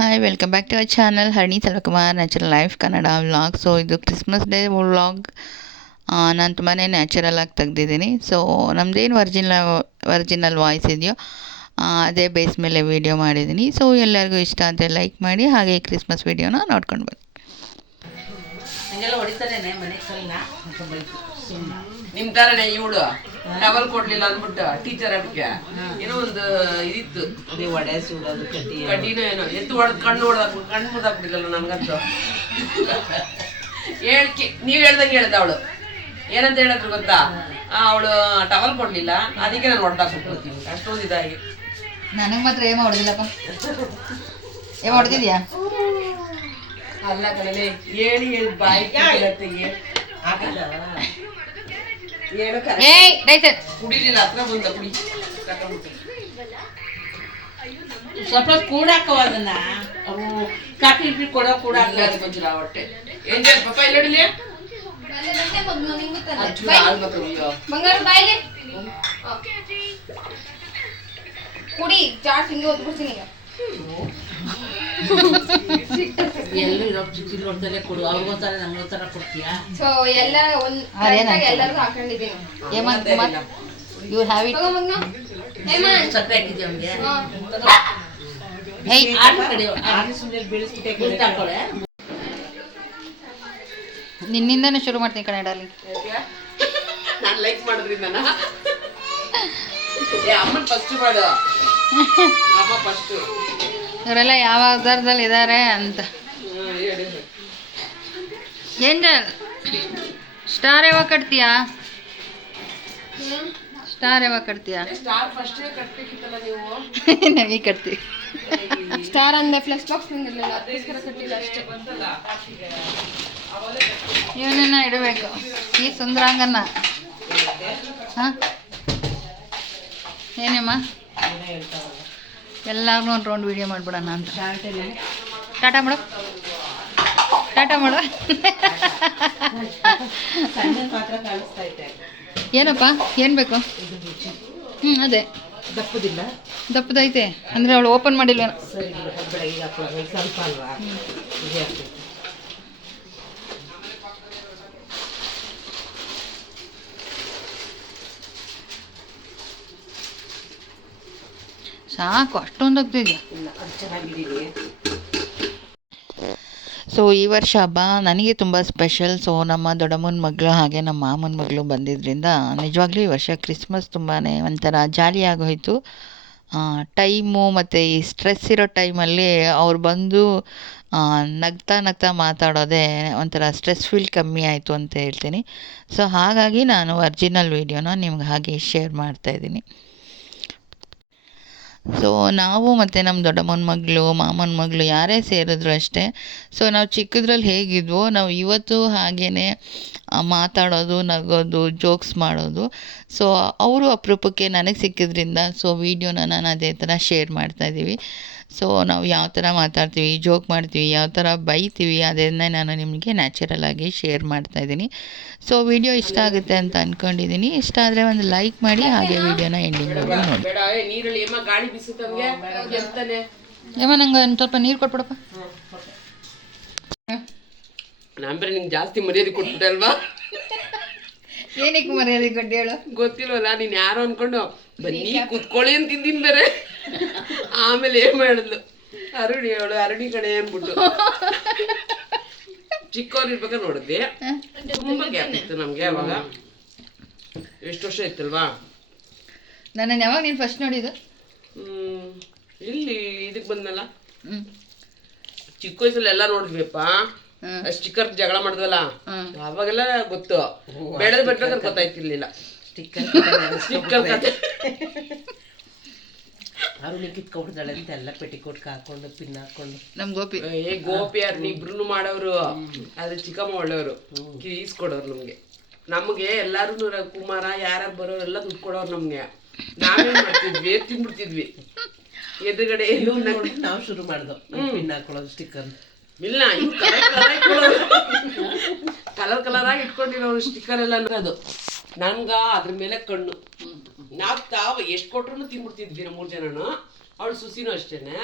Hi welcome back to our channel Harni Selvakumar natural life Kannada vlog. So ಇದು Christmas day vlog. ನಾನು ತುಂಬಾ natural ಆಗಿ ತೆಗ್ದಿದ್ದೀನಿ. ಸೊ ನಮ್ಮದೇನು ಒರಿಜಿನಲ್ ವಾಯ್ಸ್ ಇದೆಯೋ ಅದೇ ಬೇಸ್ ಮೇಲೆ ವೀಡಿಯೋ ಮಾಡಿದ್ದೀನಿ. ಸೊ ಎಲ್ಲರಿಗೂ ಇಷ್ಟ ಆದರೆ ಲೈಕ್ ಮಾಡಿ, ಹಾಗೆ ಕ್ರಿಸ್ಮಸ್ ವೀಡಿಯೋನ ನೋಡ್ಕೊಂಡು ಬನ್ನಿ. ನಿಮ್ ತರನೇ ಇವಳು ಟವಲ್ ಕೊಡ್ಲಿಲ್ಲ ಅಂದ್ಬಿಟ್ಟು ಟೀಚರ್ ಅದಕ್ಕೆ ಏನೋ ಒಂದು ಇದಿತ್ತು, ಒಡೆ ಸುಡೋದು ಕಡ್ಡಿನೋ ಏನೋ ಎತ್ತು ಹೊಡೆದ್ ಕಣ್ಣು ಮುದ್ದಾಕ್ಬಿಟ್ಟಿಲ್ಲ ನನ್ಗಂತೂ. ನೀವ್ ಹೇಳ್ದಂಗೆ ಹೇಳ್ದ ಅವಳು. ಏನಂತ ಹೇಳಿದ್ರು ಗೊತ್ತಾ, ಅವಳು ಟವಲ್ ಕೊಡ್ಲಿಲ್ಲ ಅದಕ್ಕೆ ನಾನು ಹೊಡೆದಾಕ್ಬಿಡ್ತೀನಿ. ಅಷ್ಟೊಂದು ಇದಾಗಿ ನನಗೆ ಮಾತ್ರ ಏಮ ಹೊಡೆದಿಲ್ಲಪ್ಪ. ಏಮ ಹೊಡೆದಿದ್ಯಾ? ಅಲ್ಲ ಕಣಲೆ, ಹೇಳಿ ಬಾಯಿ ಕುಡಿಲಿಲ್ಲ, ಹತ್ರ ಬಂದ ಕುಡಿ ಸ್ವಲ್ಪ ಕೂಡಾಕವ ಅದನ್ನ ಕಾಫಿ ಕೊಡೋ ಕೂಡ ಗೊತ್ತಿಲ್ಲ ಹೊಟ್ಟೆ ಏನ್ ಪಾಪ ಇಲ್ಲ ಕುಡಿ ಚಾಟ್ ಹಿಂಗೆ ಓದ್ಬಿಡ್ತೀನಿ ಈಗ. ಎಲ್ಲರೂ ಇರೋ ಚಿಕ್ಕಿ ನೋಡ್ತಾರೆ ಕೊಡು, ಅವ್ರಿಗೋಸ್ಕರ ನಮ್ಗೋಸ್ಕರ ಕೊಡ್ತೀಯಾ? ಸೊ ಎಲ್ಲ ಒಂದ್ ಎಲ್ಲರೂ ಹಾಕೊಂಡಿದ್ದೀನಿ. You have it. ಸಕ್ಕರೆ ಹಾಕಿದ್ಯಾ ಅವ್ನಿಗೆ? ನಿನ್ನಿಂದನೇ ಶುರು ಮಾಡ್ತೀನಿ ಕನ್ನಡಲ್ಲಿ. ನಾನು ಲೈಕ್ ಮಾಡಿದ್ರಿಂದ ಅಮ್ಮನ್ ಫಸ್ಟ್ ಮಾಡು, ಅಮ್ಮ ಫಸ್ಟ್. ಇವರೆಲ್ಲ ಯಾವ ಆಧಾರದಲ್ಲಿ ಇದ್ದಾರೆ ಅಂತ. ಏಂಜಲ್ ಸ್ಟಾರ್ ಯಾವಾಗ ಕಟ್ತೀಯಾ? ಸ್ಟಾರ್ ಯಾವಾಗ ಕಟ್ತೀಯಾ? ಸ್ಟಾರ್ ಫಸ್ಟ್ ಕಟ್ಬೇಕಿತ್ತಲ್ಲ ನೀವು. ನಮಗೆ ಕಟ್ತೀವಿ. ಸ್ಟಾರ್ ಅಂದ ಫ್ಲೆಕ್ಸ್ ಬಾಕ್ಸ್ ಬಂದಿರಲಿಲ್ಲ, ಅದಕ್ಕೋಸ್ಕರ ಕಟ್ಟಿಲ್ಲ ಅಷ್ಟೇ. ಇವನನ್ನ ಇಡಬೇಕು, ಈ ಸುಂದರಾಂಗನ್ನ. ಹಾಂ ಏನೇಮ್ಮ ಎಲ್ಲಾರನ್ನೂ ಒಂದು ರೌಂಡ್ ವೀಡಿಯೋ ಮಾಡ್ಬಿಡೋಣ ಅಂತ. ಟಾಟಾ ಮಾಡು, ಟಾಟಾ ಮಾಡು. ಏನಪ್ಪ ಏನು ಬೇಕು? ಅದೇ ದಪ್ಪದಿಲ್ಲ, ದಪ್ಪದೈತೆ ಅಂದರೆ ಅವಳು ಓಪನ್ ಮಾಡಿಲ್ವ? ಸರಿ ಬೆಳಗ್ಗೆ ಹಾಕೊಳ್ಳೋದು ಸ್ವಲ್ಪ ಅಲ್ವಾ, ಇದೇ ಆಗ್ತೈತೆ. ಸಾಕು, ಅಷ್ಟೊಂದು ಆಗ್ತಿದೆಯಾ? ಇಲ್ಲ ಅದು ಚೆನ್ನಾಗಿದ್ದೀನಿ. ಸೊ ಈ ವರ್ಷ ಹಬ್ಬ ನನಗೆ ತುಂಬ ಸ್ಪೆಷಲ್. ಸೊ ನಮ್ಮ ದೊಡ್ಡಮ್ಮನ ಮಗಳು ಹಾಗೆ ನಮ್ಮ ಮಾಮನ ಮಗಳು ಬಂದಿದ್ದರಿಂದ ನಿಜವಾಗ್ಲೂ ಈ ವರ್ಷ ಕ್ರಿಸ್ಮಸ್ ತುಂಬಾ ಒಂಥರ ಜಾಲಿಯಾಗೋಯಿತು. ಟೈಮು ಮತ್ತು ಈ ಸ್ಟ್ರೆಸ್ ಇರೋ ಟೈಮಲ್ಲಿ ಅವ್ರು ಬಂದು ನಗ್ತಾ ನಗ್ತಾ ಮಾತಾಡೋದೇ ಒಂಥರ ಸ್ಟ್ರೆಸ್ ಫೀಲ್ ಕಮ್ಮಿ ಆಯಿತು ಅಂತ ಹೇಳ್ತೀನಿ. ಸೊ ಹಾಗಾಗಿ ನಾನು ಒರಿಜಿನಲ್ ವೀಡಿಯೋನ ನಿಮ್ಗೆ ಹಾಗೆ ಶೇರ್ ಮಾಡ್ತಾಯಿದ್ದೀನಿ. ಸೊ ನಾವು ಮತ್ತು ನಮ್ಮ ದೊಡ್ಡಮ್ಮನ ಮಗಳು, ಮಾಮನ ಮಗಳು ಯಾರೇ ಸೇರಿದ್ರು ಅಷ್ಟೇ. ಸೊ ನಾವು ಚಿಕ್ಕದ್ರಲ್ಲಿ ಹೇಗಿದ್ವೋ ನಾವು ಇವತ್ತು ಹಾಗೇ ಮಾತಾಡೋದು, ನಗೋದು, ಜೋಕ್ಸ್ ಮಾಡೋದು. ಸೊ ಅವರು ಅಪರೂಪಕ್ಕೆ ನನಗೆ ಸಿಕ್ಕಿದ್ರಿಂದ ಸೊ ವೀಡಿಯೋನ ನಾನು ಅದೇ ಥರ ಶೇರ್ ಮಾಡ್ತಾಯಿದ್ದೀವಿ. ಸೊ ನಾವು ಯಾವ ಥರ ಮಾತಾಡ್ತೀವಿ, ಜೋಕ್ ಮಾಡ್ತೀವಿ, ಯಾವ ಥರ ಬೈತೀವಿ, ಅದನ್ನೇ ನಾನು ನಿಮಗೆ ನ್ಯಾಚುರಲ್ ಆಗಿ ಶೇರ್ ಮಾಡ್ತಾಯಿದ್ದೀನಿ. ಸೊ ವಿಡಿಯೋ ಇಷ್ಟ ಆಗುತ್ತೆ ಅಂತ ಅಂದ್ಕೊಂಡಿದ್ದೀನಿ. ಇಷ್ಟ ಆದರೆ ಒಂದು ಲೈಕ್ ಮಾಡಿ, ಹಾಗೆ ವಿಡಿಯೋನ ಎಂಡಿಂಗ್ ನೋಡಿ. ನೀರಲ್ಲಿ ಗಾಳಿ ಬೀಸುತ್ತಂಗೆ ಏಮ ನಂಗೆ ಒಂದು ಸ್ವಲ್ಪ ನೀರು ಕೊಟ್ಬಿಡಪ್ಪ. ನಂಬ್ರೆ ನಿಂಗೆ ಜಾಸ್ತಿ ಮರ್ಯಾದೆ ಕೊಟ್ಬಿಟ್ಟೆ ಅಲ್ವಾ? ಏನಕ್ಕೆ ಮರ್ಯಾದೆ ಕೊಟ್ಟು ಹೇಳು? ಗೊತ್ತಿಲ್ವಲ್ಲ, ನೀನ್ ಯಾರು ಅನ್ಕೊಂಡು ಬನ್ನಿ ಕುತ್ಕೊಳ್ಳಿ ಅಂತ ತಿಂದಿನ್ ಬೇರೆ. ಆಮೇಲೆ ಏನ್ ಮಾಡಿದ್ಲು, ಅರುಣಿ ಅವಳು ಅರುಣಿ ಕಡೆ ಅನ್ಬಿಟ್ಟು. ಚಿಕ್ಕವ್ರು ಇರ್ಬೇಕಾದ್ರೆ ನೋಡಿದ್ವಿ, ತುಂಬಾ ಗ್ಯಾಪ್ ಇತ್ತು ನಮ್ಗೆ. ಅವಾಗ ಎಷ್ಟು ವರ್ಷ ಇತ್ತಲ್ವಾ? ನನ್ನನ್ನು ಯಾವಾಗ ನೀನು ಫಸ್ಟ್ ನೋಡಿದ್ದು? ಇಲ್ಲಿ ಇದಕ್ ಬಂದ್ನಲ್ಲ, ಚಿಕ್ಕ ವಯಸ್ಸಲ್ಲಿ ಎಲ್ಲ ನೋಡಿದ್ವಿಪ್ಪ. ಸ್ಟಿಕ್ಕರ್ ಜಗಳ ಮಾಡಿದ್ವಲ್ಲ, ಅವಾಗೆಲ್ಲ ಗೊತ್ತು. ಬೆಳೆದ್ ಬರ್ಬೇಕಾದ್ರೆ ಗೊತ್ತಾಯ್ತಿರ್ಲಿಲ್ಲ ಸ್ಟಿಕ್ಕರ್ ಕತೆ. ಅವ್ರು ಕಿತ್ಕೊಡ್ತಾಳೆ ಅಂತ ಎಲ್ಲ ಪೆಟಿಕೋಟ್ ಹಾಕೊಂಡು ಪಿನ್ ಹಾಕೊಂಡು. ನಮ್ ಗೋಪಿ ಗೋಪಿ ಅವ್ರನ್ನ ಇಬ್ರು ಮಾಡೋರು. ಅದು ಚಿಕ್ಕಮ್ಮ ಒಳ್ಳೆಯವರು, ಈಸ್ಕೊಡೋರು ನಮ್ಗೆ ಎಲ್ಲಾರು ಕುಮಾರ ಯಾರ್ಯಾರು ಬರೋರೆಲ್ಲ ದುಡ್ಡು ಕೊಡೋರು ನಮ್ಗೆ. ನಾವೇನ್ ಮಾಡ್ತಿದ್ವಿ, ತಿನ್ಬಿಡ್ತಿದ್ವಿ ಎದುರುಗಡೆ. ನಾವು ಶುರು ಮಾಡ್ದೋ ಪಿನ್ ಹಾಕೊಳ್ಳೋದು ಸ್ಟಿಕ್ಕರ್. ಇಲ್ಲ, ಕಲರ್ ಕಲರ್ ಆಗಿ ಇಟ್ಕೊಂಡಿರೋರು ಸ್ಟಿಕ್ಕರ್ ಎಲ್ಲ ಅನ್ನೋದು. ನನ್ಗ ಅದ್ರ ಮೇಲೆ ಕಣ್ಣು. ನಾವ್ ಎಷ್ಟು ಕೊಟ್ರು ತಿನ್ಬಿಡ್ತಿದ್ವಿ ನಮ್ಮ 3 ಜನನು. ಅವಳು ಸುಸಿನೂ ಅಷ್ಟೇನೆ.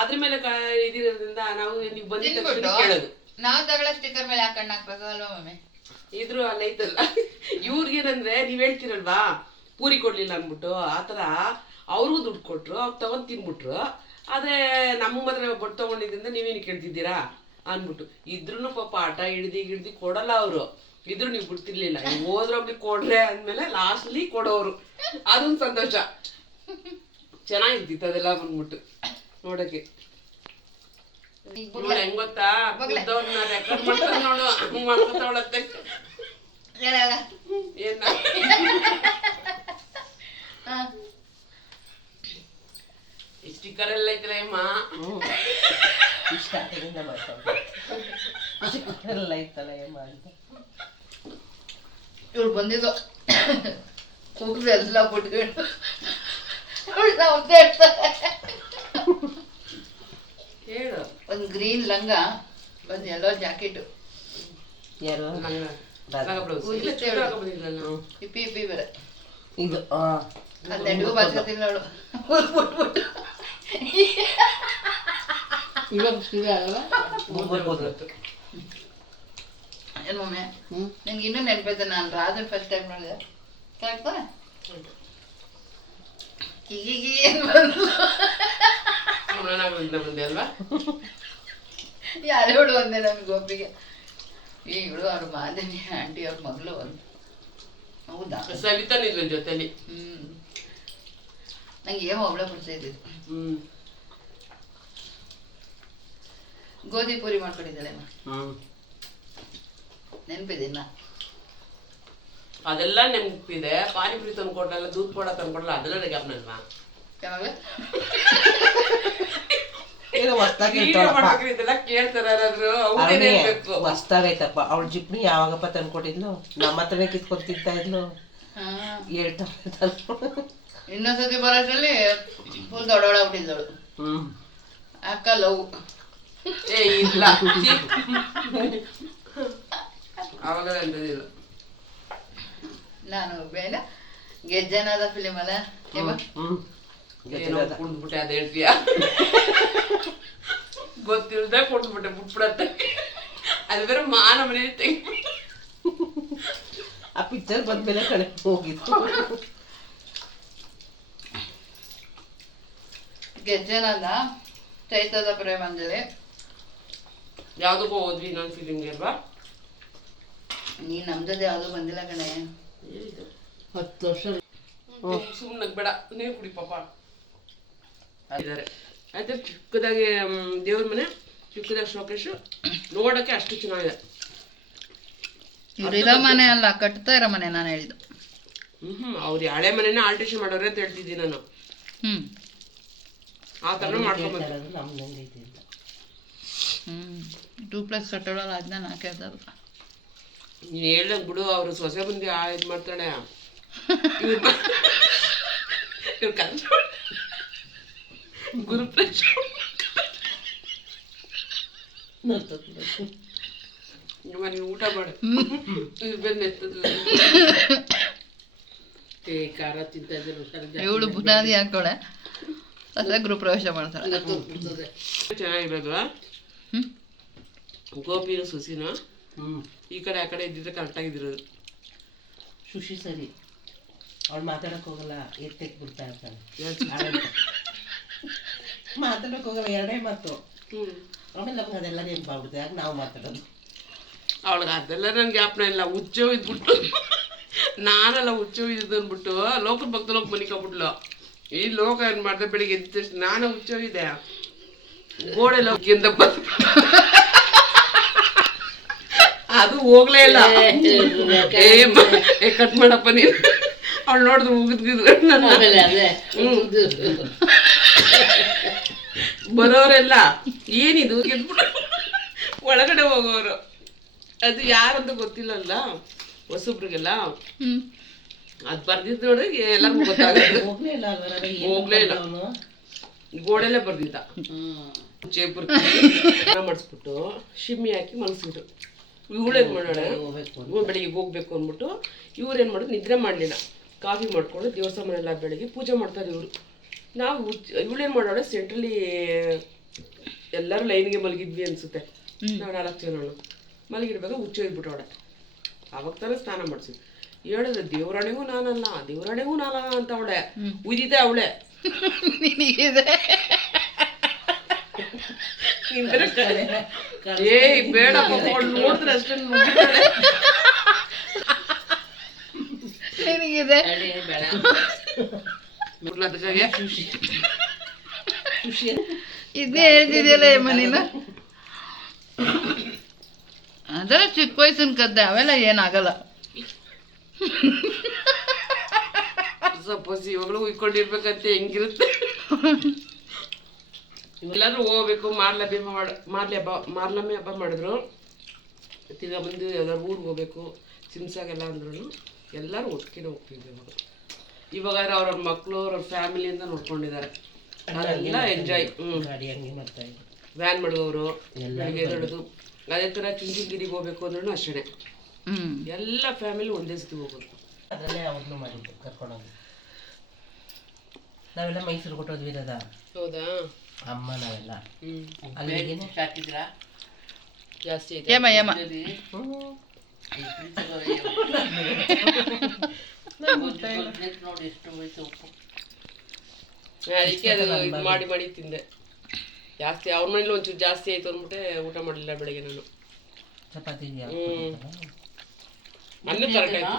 ಅದ್ರ ಮೇಲೆ ಇದಿರೋದ್ರಿಂದ ನಾವು ನೀವು ಬಂದಿದ್ದ ತಕ್ಷಣ ಕೇಳೋದು. ನಾವು ತಗೊಳ್ಳೋ ಸ್ಟಿಕ್ಕರ್ ಮೇಲೆ ಯಾಕೆ ಕಣ್ಣು ಹಾಕ್ಬೇಕು ಅಲ್ವಾ ಮಮ್ಮಿ? ಇದ್ರು ಅಲ್ಲ ಐತಲ್ಲ. ಇವ್ರಿಗೇನಂದ್ರೆ ನೀವ್ ಹೇಳ್ತಿರಲ್ವಾ ಪೂರಿ ಕೊಡ್ಲಿಲ್ಲ ಅನ್ಬಿಟ್ಟು, ಆತರ ಅವ್ರಿಗೂ ದುಡ್ಡು ಕೊಟ್ರು, ಅವ್ರು ತಗೊಂಡ್ ತಿನ್ಬಿಟ್ರು. ಆದ್ರೆ ನಮ್ಮ ಮಾತ್ರ ಬಟ್ ತಗೊಂಡಿದ್ರಿಂದ ನೀವೇನು ಕೇಳ್ತಿದ್ದೀರಾ ಅನ್ಬಿಟ್ಟು. ಇದ್ರೂ ಪಾಪ ಆಟ ಹಿಡ್ದಿ ಕೊಡಲ್ಲ ಅವರು. ಇದ್ರು ನೀವು ಬಿಡ್ತಿರ್ಲಿಲ್ಲ. ಹೋದ್ರೊಬ್ಲಿ ಕೊಡ್ರೆ ಅಂದ್ಮೇಲೆ ಲಾಸ್ಟ್ಲಿ ಕೊಡೋರು. ಅದೊಂದು ಸಂತೋಷ. ಚೆನ್ನಾಗಿರ್ತಿತ್ತು ಅದೆಲ್ಲ ಬಂದ್ಬಿಟ್ಟು ನೋಡಕ್ಕೆ. ನೋಡ ಹೆಂಗ್ ಗೊತ್ತಾ, ರೆಕಾರ್ಡ್ ಮಾಡ್ತಾರೆ ನೋಡು, ಹಂಗ್ ಮಾಡ್ಕೊತಾವಳತ್ತೆ. ಏನ ಸ್ಟಿಕ್ಕರ್ ಎಲ್ಲ ಐತ್ರ ಅಮ್ಮ ಸ್ಟಾರ್ಟಿಂಗ್ ಎಲ್ಲ ಐತಲ್ಲ ಏಮ ಅಂತ ಇವ್ರು ಬಂದಿದ್ದು ಕೂದಲು ಎಲ್ಲ ಬಿಟ್ಕೊಂಡು ಹೇಳು. ಒಂದು ಗ್ರೀನ್ ಲಂಗ, ಒಂದು ಯೆಲ್ಲೋ ಜಾಕೆಟು, ಯಾರು ಇಪ್ಪಿ ಇಪ್ಪಿ ಬೇರೆ. ಇದು ಅದು ನೆಟ್ಟಿಗೂ ಬಾಚ್ಕೊತಿಲ್ಲ ಅವಳು. ಇವಾಗ ಅಲ್ವಾ ಏನು ಮಮ್ಮಿ ನಂಗೆ ಇನ್ನೂ ನೆನಪೈತೆ, ನಾನು ರಾಜನ್ ಫಸ್ಟ್ ಟೈಮ್ ನೋಡಿದೆ. ಕರೆಕ್ಟಾ? ಈಗ ಏನು ಬಂದು ಬಂದೆ ಅಲ್ವಾ? ಯಾರು ಹೇಳು ಒಂದೇ ನಮ್ಗೆ ಗೋಪಿಗೆ. ಈಗಳು ಅವ್ರ ಮಾದನಿ ಆಂಟಿ ಅವ್ರ ಮಗಳು ಒಂದು. ಹೌದಾ? ಸವಿತಾನಿದ್ಲು ಜೊತೆಲಿ. ನಂಗೆ ಏನೋ ಒಬ್ಳೆ ಪರಿಚಯ ಇದ್ದಿದ್ದು. ಗೋಧಿ ಪೂರಿ ಮಾಡ್ಕೊಂಡಿದ್ದಾಳೆ ನೆನಪಿದೆ ಇನ್ನ? ಅದೆಲ್ಲ ನೆನಪಿದೆ. ಪಾನಿಪುರಿ ತಂದ್ಕೊಡಲ್ಲ, ದೂದ್ ಪೋಡ ತಂದ್ಕೊಡಲ್ಲ, ಅದೆಲ್ಲ ಜ್ಞಾಪನಲ್ವಾ? ಯಾವಾಗ ಇದೆಲ್ಲ ಕೇಳ್ತಾರ ಹೊಸ್ತಾಗೈತಪ್ಪ. ಅವಳ ಜಿಪ್ನಿ ಯಾವಾಗಪ್ಪ ತಂದ್ಕೊಟ್ಟಿದ್ಲು? ನಮ್ಮ ಹತ್ರನೇ ಕಿತ್ಕೊಂಡು ತಿಂತಾ ಇದ್ಲು. ಇನ್ನೊಂದ್ಸತಿ ಬರೋದ್ರಲ್ಲಿ ಫುಲ್ ದೊಡ್ಡವಳಾಗ್ಬಿಟ್ಟಿದ್ದವಳು. ಅಕ್ಕ ಲವ್ ಇಲ್ಲ ಅವಾಗ ಎಂತದಿಲ್ಲ. ನಾನು ಬೇಡ ಗೆಜ್ಜೆನಾದ ಫಿಲಿಮ್ ಅಲ್ಲ ಕುಂಡ್ಬಿಟ್ಟೆ ಅದ ಹೇಳ್ತೀಯ. ಗೊತ್ತಿಲ್ದ ಕುಂಡ್ಬಿಟ್ಟೆ ಬಿಟ್ಬಿಡತ್ತೆ. ಅದು ಬೇರೆ ಮಾನ ಮನೆ ತೆಗ್ಬಿಟ್ಟು ಆ ಪಿಕ್ಚರ್ ಬಂದ್ಮೇಲೆ ಕಡೆ ಹೋಗಿತ್ತು. ಗೆಜ್ಜೆನಾದ ಚೈತ್ರದ ಪ್ರೇಮಂಜಲಿ ಯಾವ್ದಕ್ಕೂ ಹೋದ್ವಿ ಇನ್ನೊಂದು ಫಿಲಿಮ್ಗೆ ಅಲ್ವಾ? ನೀ ನಮ್ ಜೊತೆ ಯಾವ್ದು ಬಂದಿಲ್ಲ ಕಣೆ. 10 ವರ್ಷ ಸುಮ್ಮನೆ ಬೇಡ, ನೀರು ಕುಡಿ ಪಾಪ ಇದ್ದಾರೆ. ಆಯ್ತು, ಚಿಕ್ಕದಾಗಿ ದೇವ್ರ ಮನೆ, ಚಿಕ್ಕದಾಗಿ ಶೋಕೇಶು, ನೋಡಕ್ಕೆ ಅಷ್ಟು ಚೆನ್ನಾಗಿದೆ. ಇವ್ರಿರೋ ಮನೆ ಅಲ್ಲ, ಕಟ್ತಾ ಇರೋ ಮನೆ ನಾನು ಹೇಳಿದ್ದು. ಅವ್ರು ಹಳೆ ಮನೆನ ಆಲ್ಟ್ರೇಷನ್ ಮಾಡೋರೆ ಅಂತ ಹೇಳ್ತಿದ್ದೀನಿ ನಾನು. ಆ ಥರ ಮಾಡ್ಕೊಂಡ್ಬಂದ್ರೆ 2+ ಕಟ್ಟೋಳಲ್ಲ, ಅದನ್ನ ನಾ ಕೇಳ್ತಾರೆ. ನೀನು ಹೇಳ್ದಂಗೆ ಬಿಡು, ಅವರು ಸೊಸೆ ಬಂದು ಇದು ಮಾಡ್ತಾಳೆ. ಇವ್ರು ಗುರುಪ್ರವೇಶ ನೀವು ಊಟ ಮಾಡಿ ಬಂದು ಖಾರ ತಿಂತಾ ಇದ್ದಾರೆ. ಇವಳು ಬುನಾದಿ ಹಾಕೋಳೆ, ಅದ ಗೃಹಪ್ರವೇಶ ಮಾಡ್ತಾಳೆ. ಚೆನ್ನಾಗಿರೋದು. ಗೋಪಿನೂ ಸುಸಿನೂ ಈ ಕಡೆ ಆ ಕಡೆ ಇದ್ದಿದ್ರೆ ಕರೆಕ್ಟಾಗಿದ್ದಿರೋದು. ಸುಶಿ ಸರಿ, ಅವಳು ಮಾತಾಡಕ್ ಹೋಗಲ್ಲ, ಎತ್ತೆಕ್ ಬಿಡ್ತಾ ಇರ್ತಾಳೆ. ಮಾತಾಡಕ್ ಹೋಗಲ್ಲ, ಎರಡೇ ಮಾತು. ಆಮೇಲೆ ನಮ್ಗೆ ಅದೆಲ್ಲ ನೆನಪಾಗ್ಬಿಡುತ್ತೆ. ಯಾಕೆ ನಾವು ಮಾತಾಡೋದು? ಅವಳಿಗೆ ಅದೆಲ್ಲ ನನ್ಗೆ ಜ್ಞಾಪನ ಇಲ್ಲ. ಹುಚ್ಚೋ ಇದ್ಬಿಟ್ಟು ನಾನೆಲ್ಲ ಹುಚ್ಚೋ ಇದ್ದು ಅಂದ್ಬಿಟ್ಟು ಲೋಕದ ಭಕ್ತ ಲೋಕ ಮನಿಕೊಂಡ್ಬಿಟ್ಲು. ಈ ಲೋಕ ಏನ್ ಮಾಡ್ದೆ, ಬೆಳಿಗ್ಗೆ ಎದ್ದ ತಕ್ಷಣ ನಾನು ಹುಚ್ಚೋ ಇದೆ, ಗೋಡೆ ಲೋಕಿಯಿಂದ ಅದು ಹೋಗ್ಲೇ ಇಲ್ಲ. ಕಟ್ ಮಾಡಪ್ಪ ನೀನು. ಅವಳು ನೋಡಿದ್ರು ಮುಗಿದ್ಗಿದ್ರು ಬರೋರೆಲ್ಲ ಏನಿದು ಗೆದ್ಬಿಟ್ಟು ಒಳಗಡೆ ಹೋಗೋರು. ಅದು ಯಾರಂತ ಗೊತ್ತಿಲ್ಲಲ್ಲ ಹೊಸಬ್ರಿಗೆಲ್ಲ. ಅದ್ ಬರ್ದಿದ್ ನೋಡಿ ಎಲ್ಲರಿಗೂ ಗೊತ್ತಾಗುತ್ತೆ. ಹೋಗ್ಲೇ ಇಲ್ಲ, ಗೋಡೆಲ್ಲೇ ಬರ್ದಿದ್ದ. ಚೇಪುರ್ ಮಾಡಿಸ್ಬಿಟ್ಟು ಶಿಮ್ಮಿ ಹಾಕಿ ಮಲಗಿಸ್ಬಿಟ್ಟು ಇವಳೇನ್ ಮಾಡೋಣ, ಬೆಳಿಗ್ಗೆ ಹೋಗ್ಬೇಕು ಅಂದ್ಬಿಟ್ಟು ಇವ್ರೇನ್ ಮಾಡೋದು, ನಿದ್ರೆ ಮಾಡಲಿಲ್ಲ. ಕಾಫಿ ಮಾಡ್ಕೊಂಡು ದೇವರ ಸಾಮಾನೆಲ್ಲ ಬೆಳಗ್ಗೆ ಪೂಜೆ ಮಾಡ್ತಾರೆ ಇವರು. ನಾವು ಇವಳೇನು ಮಾಡೋಣ, ಸೆಂಟ್ರಲ್ಲಿ ಎಲ್ಲರೂ ಲೈನ್ಗೆ ಮಲಗಿದ್ವಿ ಅನ್ಸುತ್ತೆ. ನಾವು 4 ಜನ ಮಲಗಿರ್ಬೇಕು, ಹುಚ್ಚೋಗ್ಬಿಟ್ಟವಳೆ. ಅವಾಗ ತಾನೇ ಸ್ನಾನ ಮಾಡಿಸಿದ್ವಿ. ಹೇಳಿದ್ರೆ ದೇವರಾಣೆಗೂ ನಾನಲ್ಲ ಅಂತ ಅವಳೆ ಉದಿದೆ ಅವಳೆ. ಬೇಡ ನೋಡಿದ್ರೆ ಅಷ್ಟೇ ನಿನಗಿದೆ ಇದೇ ಹೇಳ್ತಿದ್ಯಲ್ಲ ಮನೇನ. ಅದ ಚಿಕ್ಕ ವಯಸ್ಸಿನ ಕದ್ದೆ, ಅವೆಲ್ಲ ಏನಾಗಲ್ಲ. ಸಪೋಸ್ ಇವಾಗಲೂ ಉಯ್ಕೊಂಡಿರ್ಬೇಕಂತ ಹೆಂಗಿರುತ್ತೆ. ಎಲ್ಲಾದ್ರೂ ಹೋಗ್ಬೇಕು. ಮಾರ್ಲಮ್ಮೆ ಹಬ್ಬ ಮಾಡಿದ್ರು. ತಿರ್ಗಾ ಬಂದು ಯಾವ್ದಾದ್ರು ಊರಿಗೆ ಹೋಗ್ಬೇಕು ಸಿಮ್ಸಾಗೆಲ್ಲ ಅಂದ್ರೂ ಎಲ್ಲರೂ ಒಟ್ಟಿಗೆ ಹೋಗ್ತಿದ್ವಿ. ಇವಾಗ ಅವ್ರವ್ರ ಮಕ್ಕಳು ಅವ್ರವ್ರ ಫ್ಯಾಮಿಲಿ ಅಂತ ನೋಡ್ಕೊಂಡಿದ್ದಾರೆ. ಅದೆಲ್ಲ ಎಂಜಾಯ್. ವ್ಯಾನ್ ಮಾಡುವವರು ಬೆಳಿಗ್ಗೆ ಎದ್ದೇಳೋದು. ಅದೇ ಥರ ಚುಂಚನಗಿರಿಗೆ ಹೋಗ್ಬೇಕು ಅಂದ್ರೂ ಅಷ್ಟೇ. ಎಲ್ಲ ಫ್ಯಾಮಿಲಿ ಒಂದೇ ಸತಿ ಹೋಗೋದು. ಅದರಲ್ಲೇ ಅವ್ರನ್ನೂ ಮಾಡಿದ್ದು ಕರ್ಕೊಂಡೋಗಿ. ನಾವೆಲ್ಲ ಮೈಸೂರು ಕೊಟ್ಟೋದ್ವಿ ಇರೋದ. ಹೌದಾ? ಅಮ್ಮ ನಾವೆಲ್ಲ ಅಲ್ಲಿಗೆ ಹಾಕಿದ್ರಾ ಜಾಸ್ತಿ ಐತೆ. ಅದಕ್ಕೆ ಅದು ಇದು ಮಾಡಿ ತಿಂದೆ ಜಾಸ್ತಿ. ಅವ್ರ ಮನೇಲಿ ಒಂಚೂರು ಜಾಸ್ತಿ ಆಯ್ತು ಅಂದ್ಬಿಟ್ಟೆ ಊಟ ಮಾಡಲಿಲ್ಲ ಬೆಳಗ್ಗೆ ನಾನು. ಚಪಾತಿ ಅನ್ನ ಕರೆಕ್ಟ್ ಆಯ್ತು.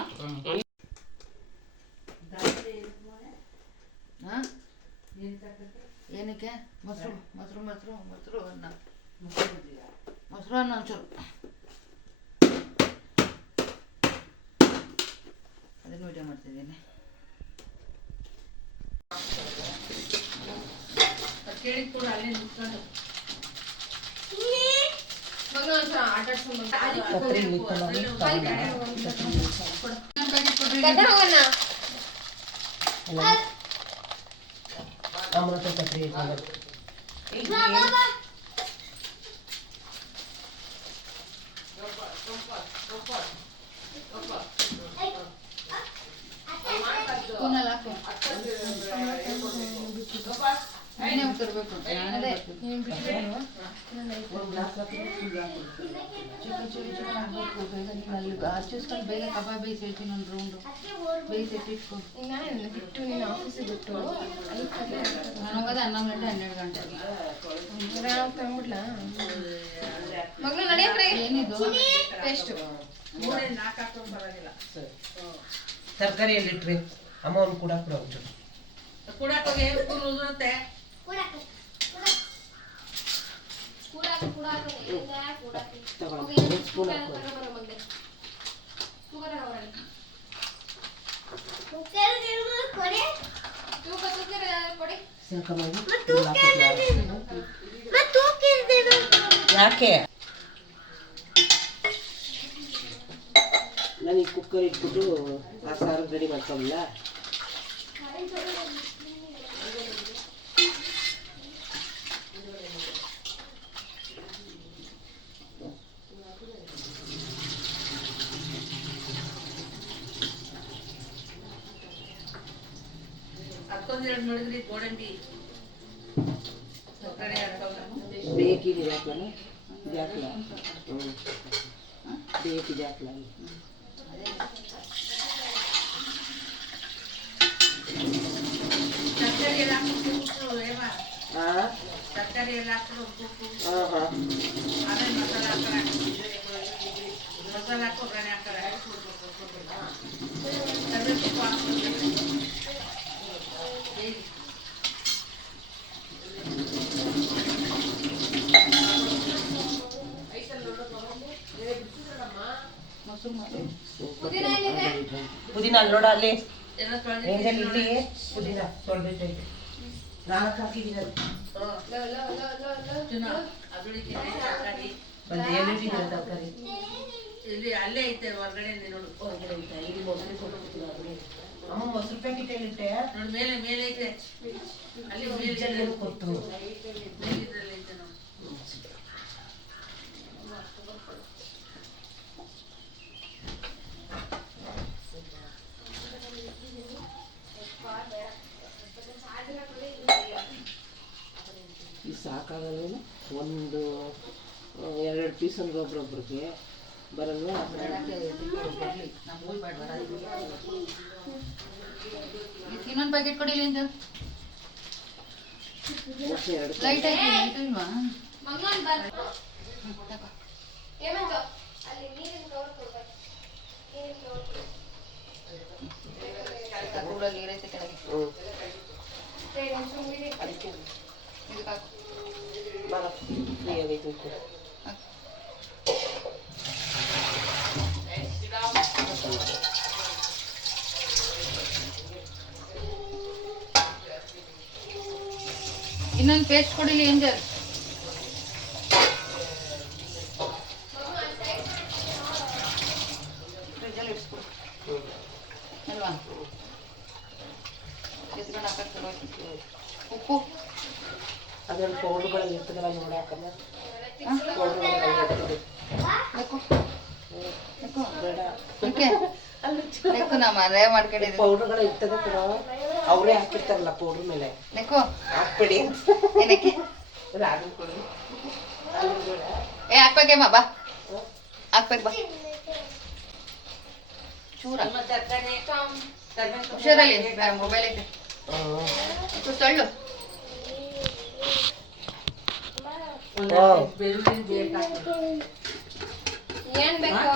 ಏನಕ್ಕೆ ಮೊಸರು ಅನ್ನ ಒಂಚೂರು ಅದನ್ನು ವಿಡಿಯೋ ಮಾಡ್ತಿದ್ದೀನಿ. ಕೇಳಿದ್ಕೊಂಡು ಅಲ್ಲೇ ನಿಂತ್ಕೊಂಡು ಮಗ ಒಂದ್ಸಲ ಆಟ ಆಡ್ಸ್ಕೊಂಡು ಅಮೃತ ಕತ್ರಿ చూసుకొని ಬೇಗ ಕಬಾಬ್ ಬೇಯಿಸಿ ಹೇಳ್ತೀನಿ. ಒಂದು ರೌಂಡು ಬೇಯಿಸಿ ಇಟ್ಕೊ. ಬಿಟ್ಟು ನೀನು ಆಫೀಸಿಗೆ ಬಿಟ್ಟು ನಾನು ಹೋಗೋದು 11 ಗಂಟೆ 12 ಗಂಟೆಗೆ. ತಂದ್ಬಿಡ್ಲಾ ಮಗಳು ನಡೆಯಕ್ರೆ? ಏನಿದು ಟೇಸ್ಟು ತರಕಾರಿಯಲ್ಲಿಟ್ರಿ ಅಮ್ಮ ಒಂದು ಕೂಡ ಒಂಚೂರು ಯಾಕೆ ನಾನು ಈ ಕುಕ್ಕರ್ ಇಟ್ಬಿಟ್ಟು ಆ ಸಾರು ರೆಡಿ ಮಾಡ್ಕೊಳ್ಳಲ್ಲ. ಬೇಕಿದೆ ಹಾಕಲ್ಲ ಜಾಕ್ಲ ಬೇಕಿದೆ ಹಾಕ್ಲ ತರಕಾರಿ ಎಲ್ಲ ಮಸಾಲ ಹಾಕೋಗ್ರಾಣೆ ಹಾಕ್ತಾರೆ. ಪುದೀನ ಅಲ್ಲಿ ನೋಡ ಅಲ್ಲಿ ಇಲ್ಲಿ ಪುದೀನ ತೊಳೆದೈತೆ 4 ಹಾಕಿದ್ದೀನಿ. ಒಂದು ಎಲ್ಲಿಟ್ಟಿದ್ದೀರ ತರಕಾರಿ ಇಲ್ಲಿ ಅಲ್ಲೇ ಐತೆ ಹೊರಗಡೆ ನೋಡು. ಹೊರಗಡೆ ಐತೆ ಇಲ್ಲಿ ಮೊಸರು ಕೊಟ್ಟು ಅಮ್ಮ ಮೊಸರು ಪ್ಯಾಕೆಟ್ ಎಲ್ಲಿಟ್ಟೆ ನೋಡಿ ಮೇಲೆ ಐತೆ ಅಲ್ಲಿ ಮೇಲೆ ಕೊಟ್ಟು ಮೇಲಿದ್ರಲ್ಲಿ ಐತೆ ನೋಡಿ. ಸಾಕಾಗಲ್ಲ ಒಂದು 2 ಪೀಸ್ ಒಂದು ಒಬ್ರೊಬ್ರಿಗೆ ಬರಲ್ವಾ? ಇನ್ನೊಂದು ಪ್ಯಾಕೆಟ್ ಕೊಡಿ ಇಲ್ಲಿಂದ. ಲೈಟ್ ಆಗಿ ಇಲ್ವಾ? ನೀರೈತೆ ಕೆಳಗೆ. ಅದಕ್ಕೆ ಇದಕ್ಕೆ ಹಾಕು. ಬರ ಫ್ರೀ ಆಗೈತೆ. ಇನ್ನೊಂದು ಪೇಸ್ಟ್ ಕೊಡಿಲಿ ಏಂಜಲ್. ಫ್ರಿಜ್ಜಲ್ಲಿ ಇಡಿಸ್ಕೊಡು ಅಲ್ವಾ? ಎತ್ಕೊಂಡು ಹಾಕಕ್ಕೆ ಉಪ್ಪು ಅದ್ರಲ್ಲಿ ಪೌಡ್ರುಗಳೆಲ್ಲ ಇರ್ತದಲ್ಲ ನೋಡಿ ಹಾಕಮ್ಮ. ನೆಕ್ಕು ನಾ ಮನೆ ಮಾಡ್ಕೊಂಡಿದ್ದೀನಿ. ಪೌಡ್ರುಗಳು ಇರ್ತದೆ ಕೂಡ ಅವರೇ ಹಾಕಿರ್ತಾರಲ್ಲ ಪೌಡ್ರ್ ಮೇಲೆ. ನೆಕ್ಕು ಹಾಕ್ಬೇಡಿ ಏನಕ್ಕೆ ರಾಗಿ ಕೊಡಿ. ಹಾಕ್ಬೇಕೇಮ್ಮ ಬಾ, ಹಾಕ್ಬೇಕು ಬಾ. ಚೂರ ಹುಷಾರಲ್ಲಿ ಮೊಬೈಲ್ ಐತೆ ತಳ್ಳು. ಏನ್ ಬೇಕು?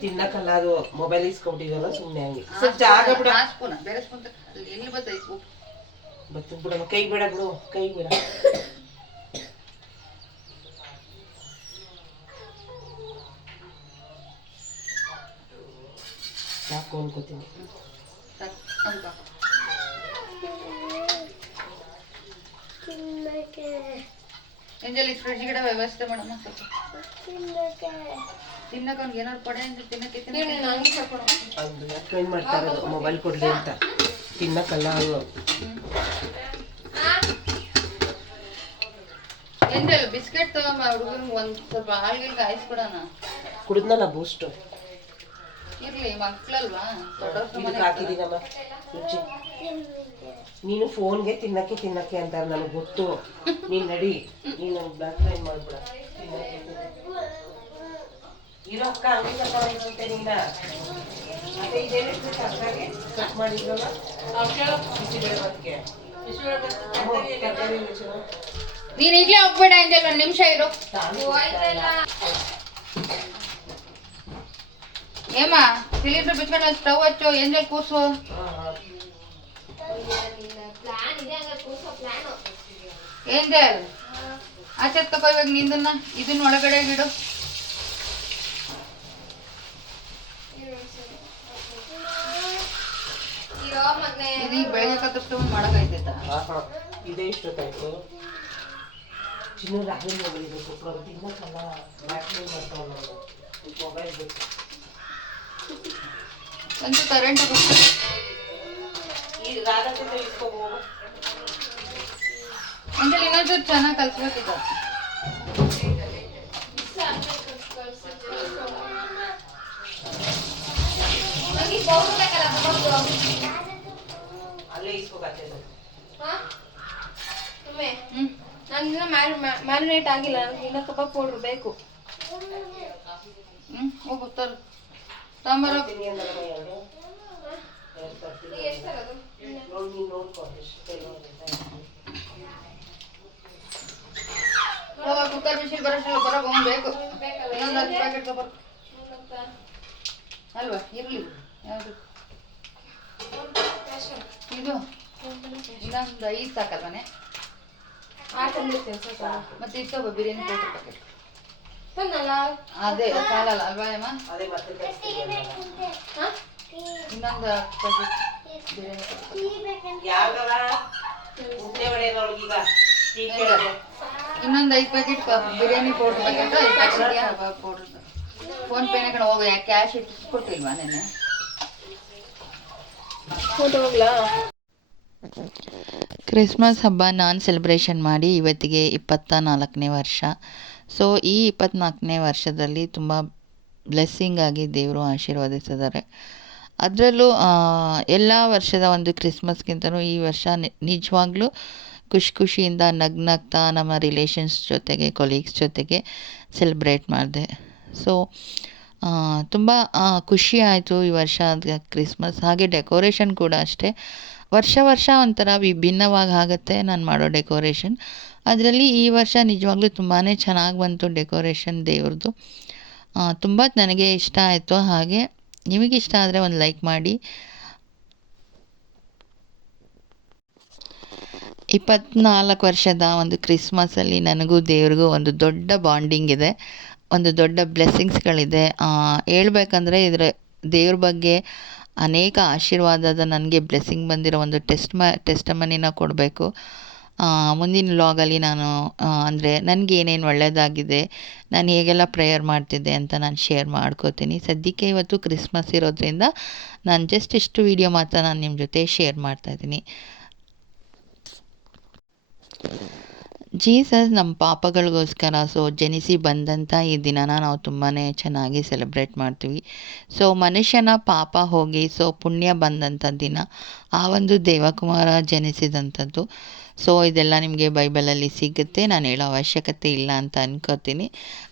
ತಿನ್ನಕ್ಕಲ್ಲ, ಅದು ಮೊಬೈಲ್ ಇಸ್ಕೊಂಡಿದ್ವಲ್ಲ ಸುಮ್ಮನೆ ಹಂಗೆ. ಸ್ವಲ್ಪ ಜಾಗ ಬಿಡ. ಸ್ಪೂನ ಬೇರೆ ಸ್ಪೂನ್ ಎಲ್ಲಿ ಬರ್ತದೆ ಉಪ್ಪು? ಬರ್ತದೆ ಬಿಡ, ಕೈ ಬಿಡ ಬಿಡು, ಕೈ ಬಿಡ. ಸಾಕು ಅನ್ಕೋತೀನಿ. ಎಂಜಲ್ ಫ್ರಿಡ್ಜ್ ಗಿಡ ವ್ಯವಸ್ಥೆ ಮಾಡಮ್ಮ ಸ್ವಲ್ಪ. ತಿನ್ನಕ್ಕೆ ಅವ್ನಿಗೆ ಏನಾದ್ರು ಕೊಡೆ ಅಂದ್ರೆ ತಿನ್ನಕ್ಕೆ ಅದು ರೆಕಮೆಂಡ್ ಮಾಡ್ತಾ ಇರೋದು ಮೊಬೈಲ್ ಕೊಡ್ಲಿ ಅಂತ. ತಿನ್ನಕ್ಕಲ್ಲ ಅದು. ಎಂಜಲ್ ಬಿಸ್ಕೆಟ್ ತಗೊಂಬ ಹುಡುಗನಿಗೆ ಒಂದು ಸ್ವಲ್ಪ ಹಾಲ್ಗಿಲ್ಗೆ ಹಾಯಿಸ್ಕೊಡೋಣ. ಕುಡಿದ್ನಲ್ಲ ಬೂಸ್ಟು. ಇರ್ಲಿ ಮಕ್ಳಲ್ವಾ ಇದಕ್ಕೆ ಹಾಕಿದ್ದೀನಮ್ಮ ರುಚಿ. ನೀನು ಫೋನ್ಗೆ ತಿನ್ನಕ್ಕೆ ಅಂತಾರೆ ನನಗೆ ಗೊತ್ತು. ನೀನು ನಡಿ, ನೀನು ನನಗೆ ಬ್ಲಾಕ್ ಲೈನ್ ಮಾಡ್ಬಿಡ. ಇರೋ ಅಕ್ಕ ಅಂಗಡಿ ತಗೊಂಡಂತೆ ನೀನ. ಮತ್ತೆ ಇದೇನಿತ್ತು ತರಕಾರಿ ಕಟ್ ಮಾಡಿದ್ರಲ್ಲ ಬಿಸಿಬೇಳೆ ಭಾತ್ಗೆ. ತರಕಾರಿ ನೀನ್ ಈಗಲೇ ಹೋಗ್ಬೇಡ ಎಂಜಲ್, ಒಂದು ನಿಮಿಷ ಇರು. ಏಮ ಸಿಲಿಂಡರ್ ಬಿಚ್ಕೊಂಡು ಸ್ಟವ್ ಹಚ್ಚು. ಎಂಜಲ್ ಕೂಸು. ಏಂಜಲ್ ಆಚೆ ತಗೋ ಇವಾಗ ನಿಂದನ್ನ. ಇದನ್ನ ಒಳಗಡೆ ಇಡು. ಇದೀಗ ಬೆಳಗ್ಗೆ ಕತ್ತರಿಸ್ಕೊಂಡು ಮಾಡಕ್ಕಾಯ್ತೈತ? ಇದೇ ಇಷ್ಟೊತ್ತಾಯ್ತು. ಚಿನ್ನ ರಾಗಿ ಹೋಗಲಿಬೇಕು ತಿನ್ನಕ್ಕಲ್ಲ, ಬ್ಲಾಕ್ ಮೇಲ್ ಮಾಡ್ತಾವ ನಾವು. ಮೊಬೈಲ್ ಬೇಕು ಅಂತೂ ಕರೆಂಟ್ ಈ ರಾಗದಿಂದ ಇಸ್ಕೋಬಹುದು. ಅಂದ್ರೆ ಇನ್ನೊಂದು ಚೆನ್ನಾಗಿ ಕಲ್ಸ್ಬೇಕಿದ್ದ. ಅಲ್ಲೇ ಇಸ್ಕೋಕಾಗ್ತದೆ. ನಂದಿನ ಮ್ಯಾರಿನೇಟ್ ಆಗಿಲ್ಲ, ನನಗೆ ಇನ್ನ ಕಬಾಬ್ ಪೌಡ್ರ್ ಬೇಕು. ಹೋಗು ತಾಂಬಾರ. ಕುಕ್ಕರ್ ಬಿಸಿ ಬರೋಷ್ಟಲ್ಲ ಬರೋಕೆ ಅವ್ನು ಬೇಕು. ಇನ್ನೊಂದು 10 ಪ್ಯಾಕೆಟ್ ಕಬಾಬ್ ಅಲ್ವಾ? ಇರಲಿ. ಯಾವುದು ಇದು? ಇನ್ನೊಂದು 5 ಸಾಕಲ್ವನೇ? ಮತ್ತೆ ಇತ್ತು ಬಿರಿಯಾನಿ ಪೌಡರ್ ಪ್ಯಾಕೆಟ್. ಅದೇ ಸಾಲಲ್ಲ ಅಲ್ವಾ ಅಮ್ಮ? ಇನ್ನೊಂದು ಪ್ಯಾಕೆಟ್ ಇನ್ನೊಂದು 5 packet biryani powder packet, 5 packet powder. ಫೋನ್ ಪೇನ ಕಡೆ ಹೋಗಿ ಕ್ಯಾಶ್ ಇಟ್ಕೊಟ್ಟಿಲ್ವಾ ನೆನೆ? ಕ್ರಿಸ್ಮಸ್ ಹಬ್ಬ ನಾನು ಸೆಲೆಬ್ರೇಷನ್ ಮಾಡಿ ಇವತ್ತಿಗೆ 24ನೇ ವರ್ಷ. ಸೊ ಈ 24ನೇ ವರ್ಷದಲ್ಲಿ ತುಂಬ ಬ್ಲೆಸ್ಸಿಂಗ್ ಆಗಿ ದೇವರು ಆಶೀರ್ವದಿಸಿದ್ದಾರೆ. ಅದರಲ್ಲೂ ಎಲ್ಲ ವರ್ಷದ ಒಂದು ಕ್ರಿಸ್ಮಸ್ಗಿಂತಲೂ ಈ ವರ್ಷ ನಿಜವಾಗ್ಲೂ ಖುಷಿಯಿಂದ ನಗ್ನಗ್ತಾ ನಮ್ಮ ರಿಲೇಷನ್ಸ್ ಜೊತೆಗೆ ಕೊಲೀಗ್ಸ್ ಜೊತೆಗೆ ಸೆಲೆಬ್ರೇಟ್ ಮಾಡಿದೆ. ಸೊ ತುಂಬ ಖುಷಿ ಆಯಿತು ಈ ವರ್ಷ ಕ್ರಿಸ್ಮಸ್. ಹಾಗೆ ಡೆಕೋರೇಷನ್ ಕೂಡ ಅಷ್ಟೇ, ವರ್ಷ ಒಂಥರ ವಿಭಿನ್ನವಾಗಿ ಆಗುತ್ತೆ ನಾನು ಮಾಡೋ ಡೆಕೋರೇಷನ್. ಅದರಲ್ಲಿ ಈ ವರ್ಷ ನಿಜವಾಗ್ಲೂ ತುಂಬಾ ಚೆನ್ನಾಗಿ ಬಂತು ಡೆಕೋರೇಷನ್ ದೇವ್ರದ್ದು. ತುಂಬ ನನಗೆ ಇಷ್ಟ ಆಯಿತು. ಹಾಗೆ ನಿಮಗೆ ಇಷ್ಟ ಆದರೆ ಒಂದು ಲೈಕ್ ಮಾಡಿ. 24 ವರ್ಷದ ಒಂದು ಕ್ರಿಸ್ಮಸಲ್ಲಿ ನನಗೂ ದೇವ್ರಿಗೂ ಒಂದು ದೊಡ್ಡ ಬಾಂಡಿಂಗ್ ಇದೆ, ಒಂದು ದೊಡ್ಡ ಬ್ಲೆಸ್ಸಿಂಗ್ಸ್ಗಳಿದೆ. ಹೇಳ್ಬೇಕಂದ್ರೆ ದೇವ್ರ ಬಗ್ಗೆ ಅನೇಕ ಆಶೀರ್ವಾದದ ನನಗೆ ಬ್ಲೆಸ್ಸಿಂಗ್ ಬಂದಿರೋ ಒಂದು ಟೆಸ್ಟಮನಿನ ಕೊಡಬೇಕು. ಮುಂದಿನ ವ್ಲಾಗಲ್ಲಿ ನಾನು ಅಂದರೆ ನನಗೆ ಏನೇನು ಒಳ್ಳೆಯದಾಗಿದೆ, ನಾನು ಹೇಗೆಲ್ಲ ಪ್ರೇಯರ್ ಮಾಡ್ತಿದ್ದೆ ಅಂತ ನಾನು ಶೇರ್ ಮಾಡ್ಕೋತೀನಿ. ಸದ್ಯಕ್ಕೆ ಇವತ್ತು ಕ್ರಿಸ್ಮಸ್ ಇರೋದ್ರಿಂದ ನಾನು ಜಸ್ಟ್ ಇಷ್ಟು ವೀಡಿಯೋ ಮಾತ್ರ ನಾನು ನಿಮ್ಮ ಜೊತೆ ಶೇರ್ ಮಾಡ್ತಾಯಿದ್ದೀನಿ. ಜೀಸಸ್ ನಮ್ಮ ಪಾಪಗಳಿಗೋಸ್ಕರ ಜನಿಸಿ ಬಂದಂಥ ಈ ದಿನನ ನಾವು ತುಂಬಾ ಚೆನ್ನಾಗಿ ಸೆಲೆಬ್ರೇಟ್ ಮಾಡ್ತೀವಿ. ಮನುಷ್ಯನ ಪಾಪ ಹೋಗಿ ಪುಣ್ಯ ಬಂದಂಥ ದಿನ ಆ ಒಂದು ದೇವಕುಮಾರ ಜನಿಸಿದಂಥದ್ದು. ಇದೆಲ್ಲ ನಿಮಗೆ ಬೈಬಲಲ್ಲಿ ಸಿಗುತ್ತೆ, ನಾನು ಹೇಳೋ ಅವಶ್ಯಕತೆ ಇಲ್ಲ ಅಂತ ಅನ್ಕೋತೀನಿ.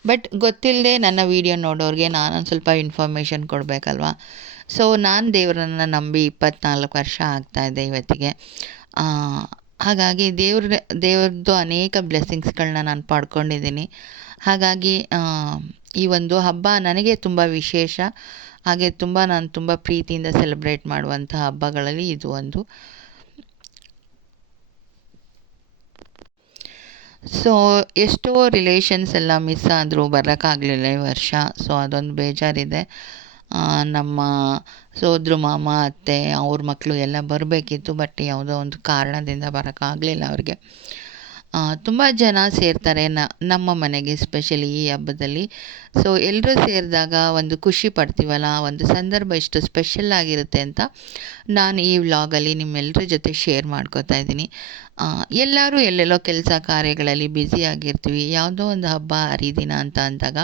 ಬಟ್ ಗೊತ್ತಿಲ್ಲದೆ ನನ್ನ ವಿಡಿಯೋ ನೋಡೋರಿಗೆ ನಾನೊಂದು ಸ್ವಲ್ಪ ಇನ್ಫಾರ್ಮೇಷನ್ ಕೊಡಬೇಕಲ್ವ. ನಾನು ದೇವರನ್ನು ನಂಬಿ 24 ವರ್ಷ ಆಗ್ತಾಯಿದೆ ಇವತ್ತಿಗೆ. ಹಾಗಾಗಿ ದೇವ್ರದ್ದು ಅನೇಕ ಬ್ಲೆಸ್ಸಿಂಗ್ಸ್ಗಳನ್ನ ನಾನು ಪಡ್ಕೊಂಡಿದ್ದೀನಿ. ಹಾಗಾಗಿ ಈ ಒಂದು ಹಬ್ಬ ನನಗೆ ತುಂಬ ವಿಶೇಷ, ಹಾಗೆ ನಾನು ತುಂಬ ಪ್ರೀತಿಯಿಂದ ಸೆಲೆಬ್ರೇಟ್ ಮಾಡುವಂಥ ಹಬ್ಬಗಳಲ್ಲಿ ಇದು ಒಂದು. ಎಷ್ಟೋ ರಿಲೇಷನ್ಸ್ ಎಲ್ಲ ಮಿಸ್ ಆದರೂ ಬರೋಕ್ಕಾಗಲಿಲ್ಲ ಈ ವರ್ಷ. ಅದೊಂದು ಬೇಜಾರಿದೆ. ನಮ್ಮ ಸೋದ್ರ ಮಾಮ ಅತ್ತೆ ಅವ್ರ ಮಕ್ಕಳು ಎಲ್ಲ ಬರಬೇಕಿತ್ತು, ಬಟ್ ಯಾವುದೋ ಒಂದು ಕಾರಣದಿಂದ ಬರೋಕ್ಕಾಗಲಿಲ್ಲ ಅವ್ರಿಗೆ. ತುಂಬ ಜನ ಸೇರ್ತಾರೆ ನಮ್ಮ ಮನೆಗೆ, ಎಸ್ಪೆಷಲಿ ಈ ಹಬ್ಬದಲ್ಲಿ. ಎಲ್ಲರೂ ಸೇರಿದಾಗ ಒಂದು ಖುಷಿ ಪಡ್ತೀವಲ್ಲ, ಒಂದು ಸಂದರ್ಭ ಇಷ್ಟು ಸ್ಪೆಷಲ್ ಆಗಿರುತ್ತೆ ಅಂತ ನಾನು ಈ ವ್ಲಾಗಲ್ಲಿ ನಿಮ್ಮೆಲ್ಲರ ಜೊತೆ ಶೇರ್ ಮಾಡ್ಕೋತಾ ಇದ್ದೀನಿ. ಎಲ್ಲರೂ ಎಲ್ಲೆಲ್ಲೋ ಕೆಲಸ ಕಾರ್ಯಗಳಲ್ಲಿ ಬ್ಯುಸಿಯಾಗಿರ್ತೀವಿ. ಯಾವುದೋ ಒಂದು ಹಬ್ಬ ಹರಿದಿನ ಅಂತ ಅಂದಾಗ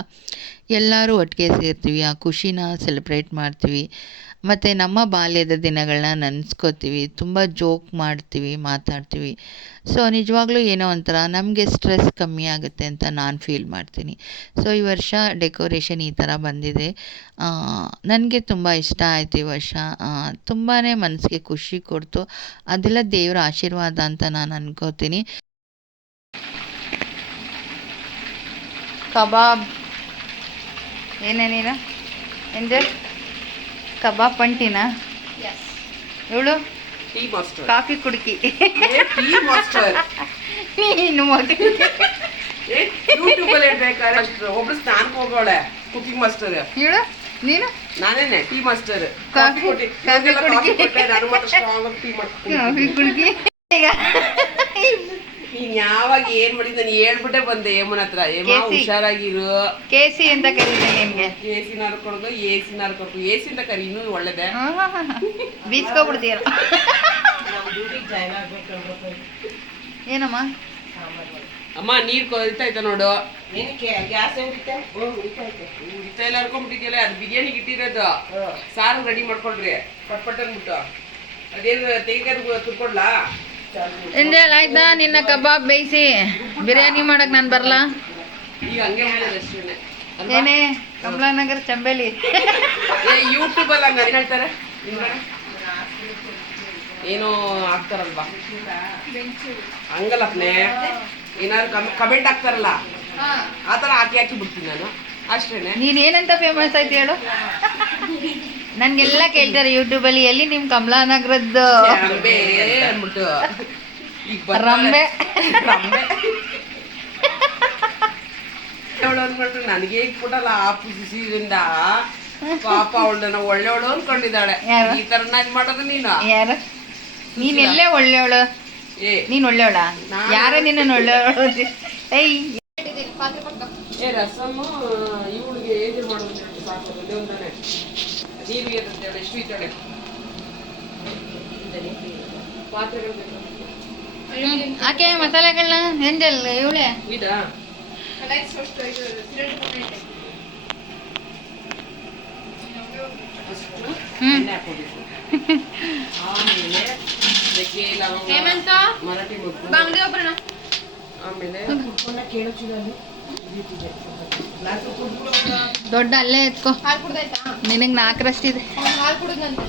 ಎಲ್ಲರೂ ಒಟ್ಟಿಗೆ ಸೇರ್ತೀವಿ, ಆ ಖುಷಿನ ಸೆಲೆಬ್ರೇಟ್ ಮಾಡ್ತೀವಿ. ಮತ್ತು ನಮ್ಮ ಬಾಲ್ಯದ ದಿನಗಳನ್ನ ನೆನೆಸ್ಕೋತೀವಿ, ತುಂಬ ಜೋಕ್ ಮಾಡ್ತೀವಿ, ಮಾತಾಡ್ತೀವಿ. ನಿಜವಾಗ್ಲೂ ಏನೋ ಒಂಥರ ನಮಗೆ ಸ್ಟ್ರೆಸ್ ಕಮ್ಮಿ ಆಗುತ್ತೆ ಅಂತ ನಾನು ಫೀಲ್ ಮಾಡ್ತೀನಿ. ಈ ವರ್ಷ ಡೆಕೋರೇಷನ್ ಈ ಥರ ಬಂದಿದೆ. ನನಗೆ ತುಂಬ ಇಷ್ಟ ಆಯಿತು ಈ ವರ್ಷ. ತುಂಬಾ ಮನಸ್ಸಿಗೆ ಖುಷಿ ಕೊಡ್ತು. ಅದೆಲ್ಲ ದೇವರ ಆಶೀರ್ವಾದ ಅಂತ ನಾನು ಅನ್ಕೋತೀನಿ. ಕಬಾಬ್ ಏನೇನೀನ ಎಂದೆ ಕಬಾಬ್ ಪಂಟಿನಾ ಇವಳು ಟೀ ಮಾಸ್ಟರ್, ಕಾಫಿ ಕುಡುಕಿ, ಟೀ ಮಾಸ್ಟರ್. ನೀನು ಯೂಟ್ಯೂಬ್ ಅಲ್ಲಿ ಹೇಳ್ಬೇಕಾದ್ರೆ ಒಬ್ರು ಸ್ನಾನಕ್ಕೆ ಹೋಗೋಳೆ ಕುಕಿಂಗ್ ಮಾಸ್ಟರ್. ಇವಳು ನೀನು ನಾನೇನೆ ಟೀ ಮಾಸ್ಟರ್. ಕಾಫಿ ಕೊಟ್ಟೆ ನಾನು ಮಾತ್ರ ಸ್ಟ್ರಾಂಗ್ ಟೀ ಮಾಡ್ತೀನಿ. ಕಾಫಿ ಕುಡುಕಿ. ಈಗ ನೀನ್ ಯಾವಾಗ ಏನ್ ಮಾಡಿದ್ ನಾನು ಹೇಳ್ಬಿಟ್ಟೆ ಬಂದೆ ಏಮನ ಹತ್ರ. ಹುಷಾರಾಗಿರು, ಕೇಸಿ ಅಂತ ಕರೀತೀನಿ ನಿನ್ಗೆ. ಎಸಿ ನಾರ್ಕೊಡ್ದು ಎಸಿ ನಾರ್ಕೊಡ್ದು ಎಸಿ ಅಂತ ಕರಿ, ಇನ್ನೂ ಒಳ್ಳೇದೆ. ಬೀಸ್ಕೊಬಿಡ್ತೀರ ಏನಮ್ಮ? ಅಮ್ಮ ನೀರ್ ಕೊಯ್ತಾ ನೋಡು. ಗ್ಯಾಸ್ ಉರಿತಾ ಇಲ್ಲ ಹರ್ಕೊಂಡ್ಬಿಟ್ಟಿದ್ಯಲ್ಲ, ಅದು ಬಿರಿಯಾನಿಗೆ ಇಟ್ಟಿರೋದು. ಸಾರು ರೆಡಿ ಮಾಡ್ಕೊಳ್ರಿ ಪಟ್ ಅಂದ್ಬಿಟ್ಟು. ಅದೇನು ತೆಂಗಿನಕಾಯಿ ತುರ್ಕೊಡ್ಲಾ? ಆಯ್ತಾ ನಿನ್ನ ಕಬಾಬ್ ಬೇಯಿಸಿ ಬಿರಿಯಾನಿ ಮಾಡಕ್ ನಾನು ಬರಲ್ಲ. ಈಗ ಹಂಗೆ ಅಷ್ಟೇ. ಏನೇ ಕಮಲಾನಗರ ಚಂಬೇಲಿ ಯೂಟ್ಯೂಬ್ ಅಲ್ಲಿ ಹಂಗ ಹೇಳ್ತಾರೆ, ಏನೋ ಹಾಕ್ತಾರಲ್ವಾ ಹಂಗಲ್ಲಪ್ನೆ, ಏನಾದ್ರು ಕಮೆಂಟ್ ಹಾಕ್ತಾರಲ್ಲ ಆ ಥರ ಹಾಕಿ ಬಿಡ್ತೀನಿ ನಾನು ಅಷ್ಟೇನೆ. ನೀನ್ ಏನಂತ ಫೇಮಸ್ ಆಯ್ತು ಹೇಳು? ನನ್ಗೆಲ್ಲ ಕೇಳ್ತಾರೆ ಯೂಟ್ಯೂಬಲ್ಲಿ, ಎಲ್ಲಿ ನಿಮ್ ಕಮಲಾನಗರದ್ದು ರಂಬೆ ಅಂದ್ಬಿಟ್ಟು. ರಂಬೆ ಅವಳು ಅಂದ್ಬಿಟ್ಟು ನನಗೆ ಇಟ್ಬಿಟ್ಟಲ್ಲ ಆ ಖುಷಿಯಿಂದ. ಪಾಪ ಅವಳನ್ನ ಒಳ್ಳೆವಳು ಅನ್ಕೊಂಡಿದ್ದಾಳೆ. ಈ ತರ ಮಾಡೋದು ನೀನು. ಯಾರು ನೀನ್ ಎಲ್ಲೇ ಒಳ್ಳೆಯವಳು? ನೀನ್ ಒಳ್ಳೆಯವಳ? ಯಾರ ನಿನ್ನ ಒಳ್ಳೆಯವಳು? ರಸಮ್ಮು ಇವಳಿಗೆ ಏಜ್ ಮಾಡೋದು ಸಾಕು. ಒಂದಾನೆ ನೀರಿಗೆ ಎಷ್ಟು ಇದ್ದಾಳೆ ಪಾತ್ರೆಗಳು ಆಕೆ ಮಸಾಲೆಗಳನ್ನ ಎಂಜಲ್ ಇವಳೆ ಇದಾ ಎಣ್ಣೆ ಹಾಕೋಬೇಕು. ಆಮೇಲೆ ಚಕ್ಕೆ ಲವಂಗ ಹೇಮಂತ ಮರಾಠಿ ಮೊಗ್ಗು ಬಂಗಡಿ ಒಬ್ಬರಣ ಆಮೇಲೆ ದೊಡ್ಡ ಅಲ್ಲೇ ಎತ್ಕೋ. ಹಾಲು ಕುಡ್ದಾಯ್ತಾ? ನಿನಗೆ 4ರಷ್ಟಿದೆ. ಹಾಲು ಕುಡಿದ್ನಂತೆ.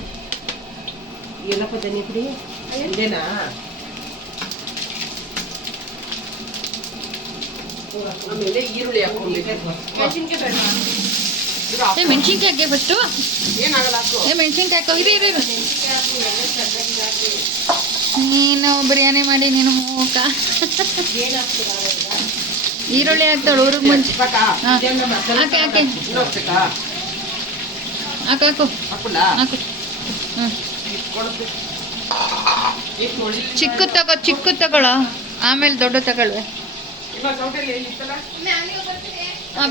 ಏನಪ್ಪ ಧನ್ಯಪ್ರಿ ಇದೇನಾ? ಆಮೇಲೆ ಈರುಳ್ಳಿ ಹಾಕ್ಕೊಬೇಕು. ಮೆಣಸಿನ್ಕಾಯಿ ಬೇಡ. ಮೆಣಸಿನ್ಕಾಯಿ ಹಾಕಿ ಫಸ್ಟು. ಏನಾಗಲ್ಲ ಹಾಕು. ಮೆಣಸಿನ್ಕಾಯಿ ಹಾಕೋ. ಇರು ನೀನು ಬಿರಿಯಾನಿ ಮಾಡಿ ನೀನು ಮೂಕ. ಈರುಳ್ಳಿ ಹಾಕ್ತಾಳು ಊರಿಗೆ ಮುಂಚೆ. ಸಾಕಾ? ಹಾಕಿ ಹಾಕಿ ಇನ್ನೂ ಹಾಕ್ಬೇಕಾ? ಹಾಕು ಹಾಕಲ್ಲ? ಹಾಕು. ಹ್ಞೂ ಕೊಡಬೇಕು. ಎಷ್ಟು ನೋಡಿ ಚಿಕ್ಕ ತಗೊಳ್ಳೋ, ಆಮೇಲೆ ದೊಡ್ಡ ತಗೊಳ್ವೆ. ಇವಾಗ ಸೌಟಲ್ಲಿ ಇತ್ತಲ್ಲ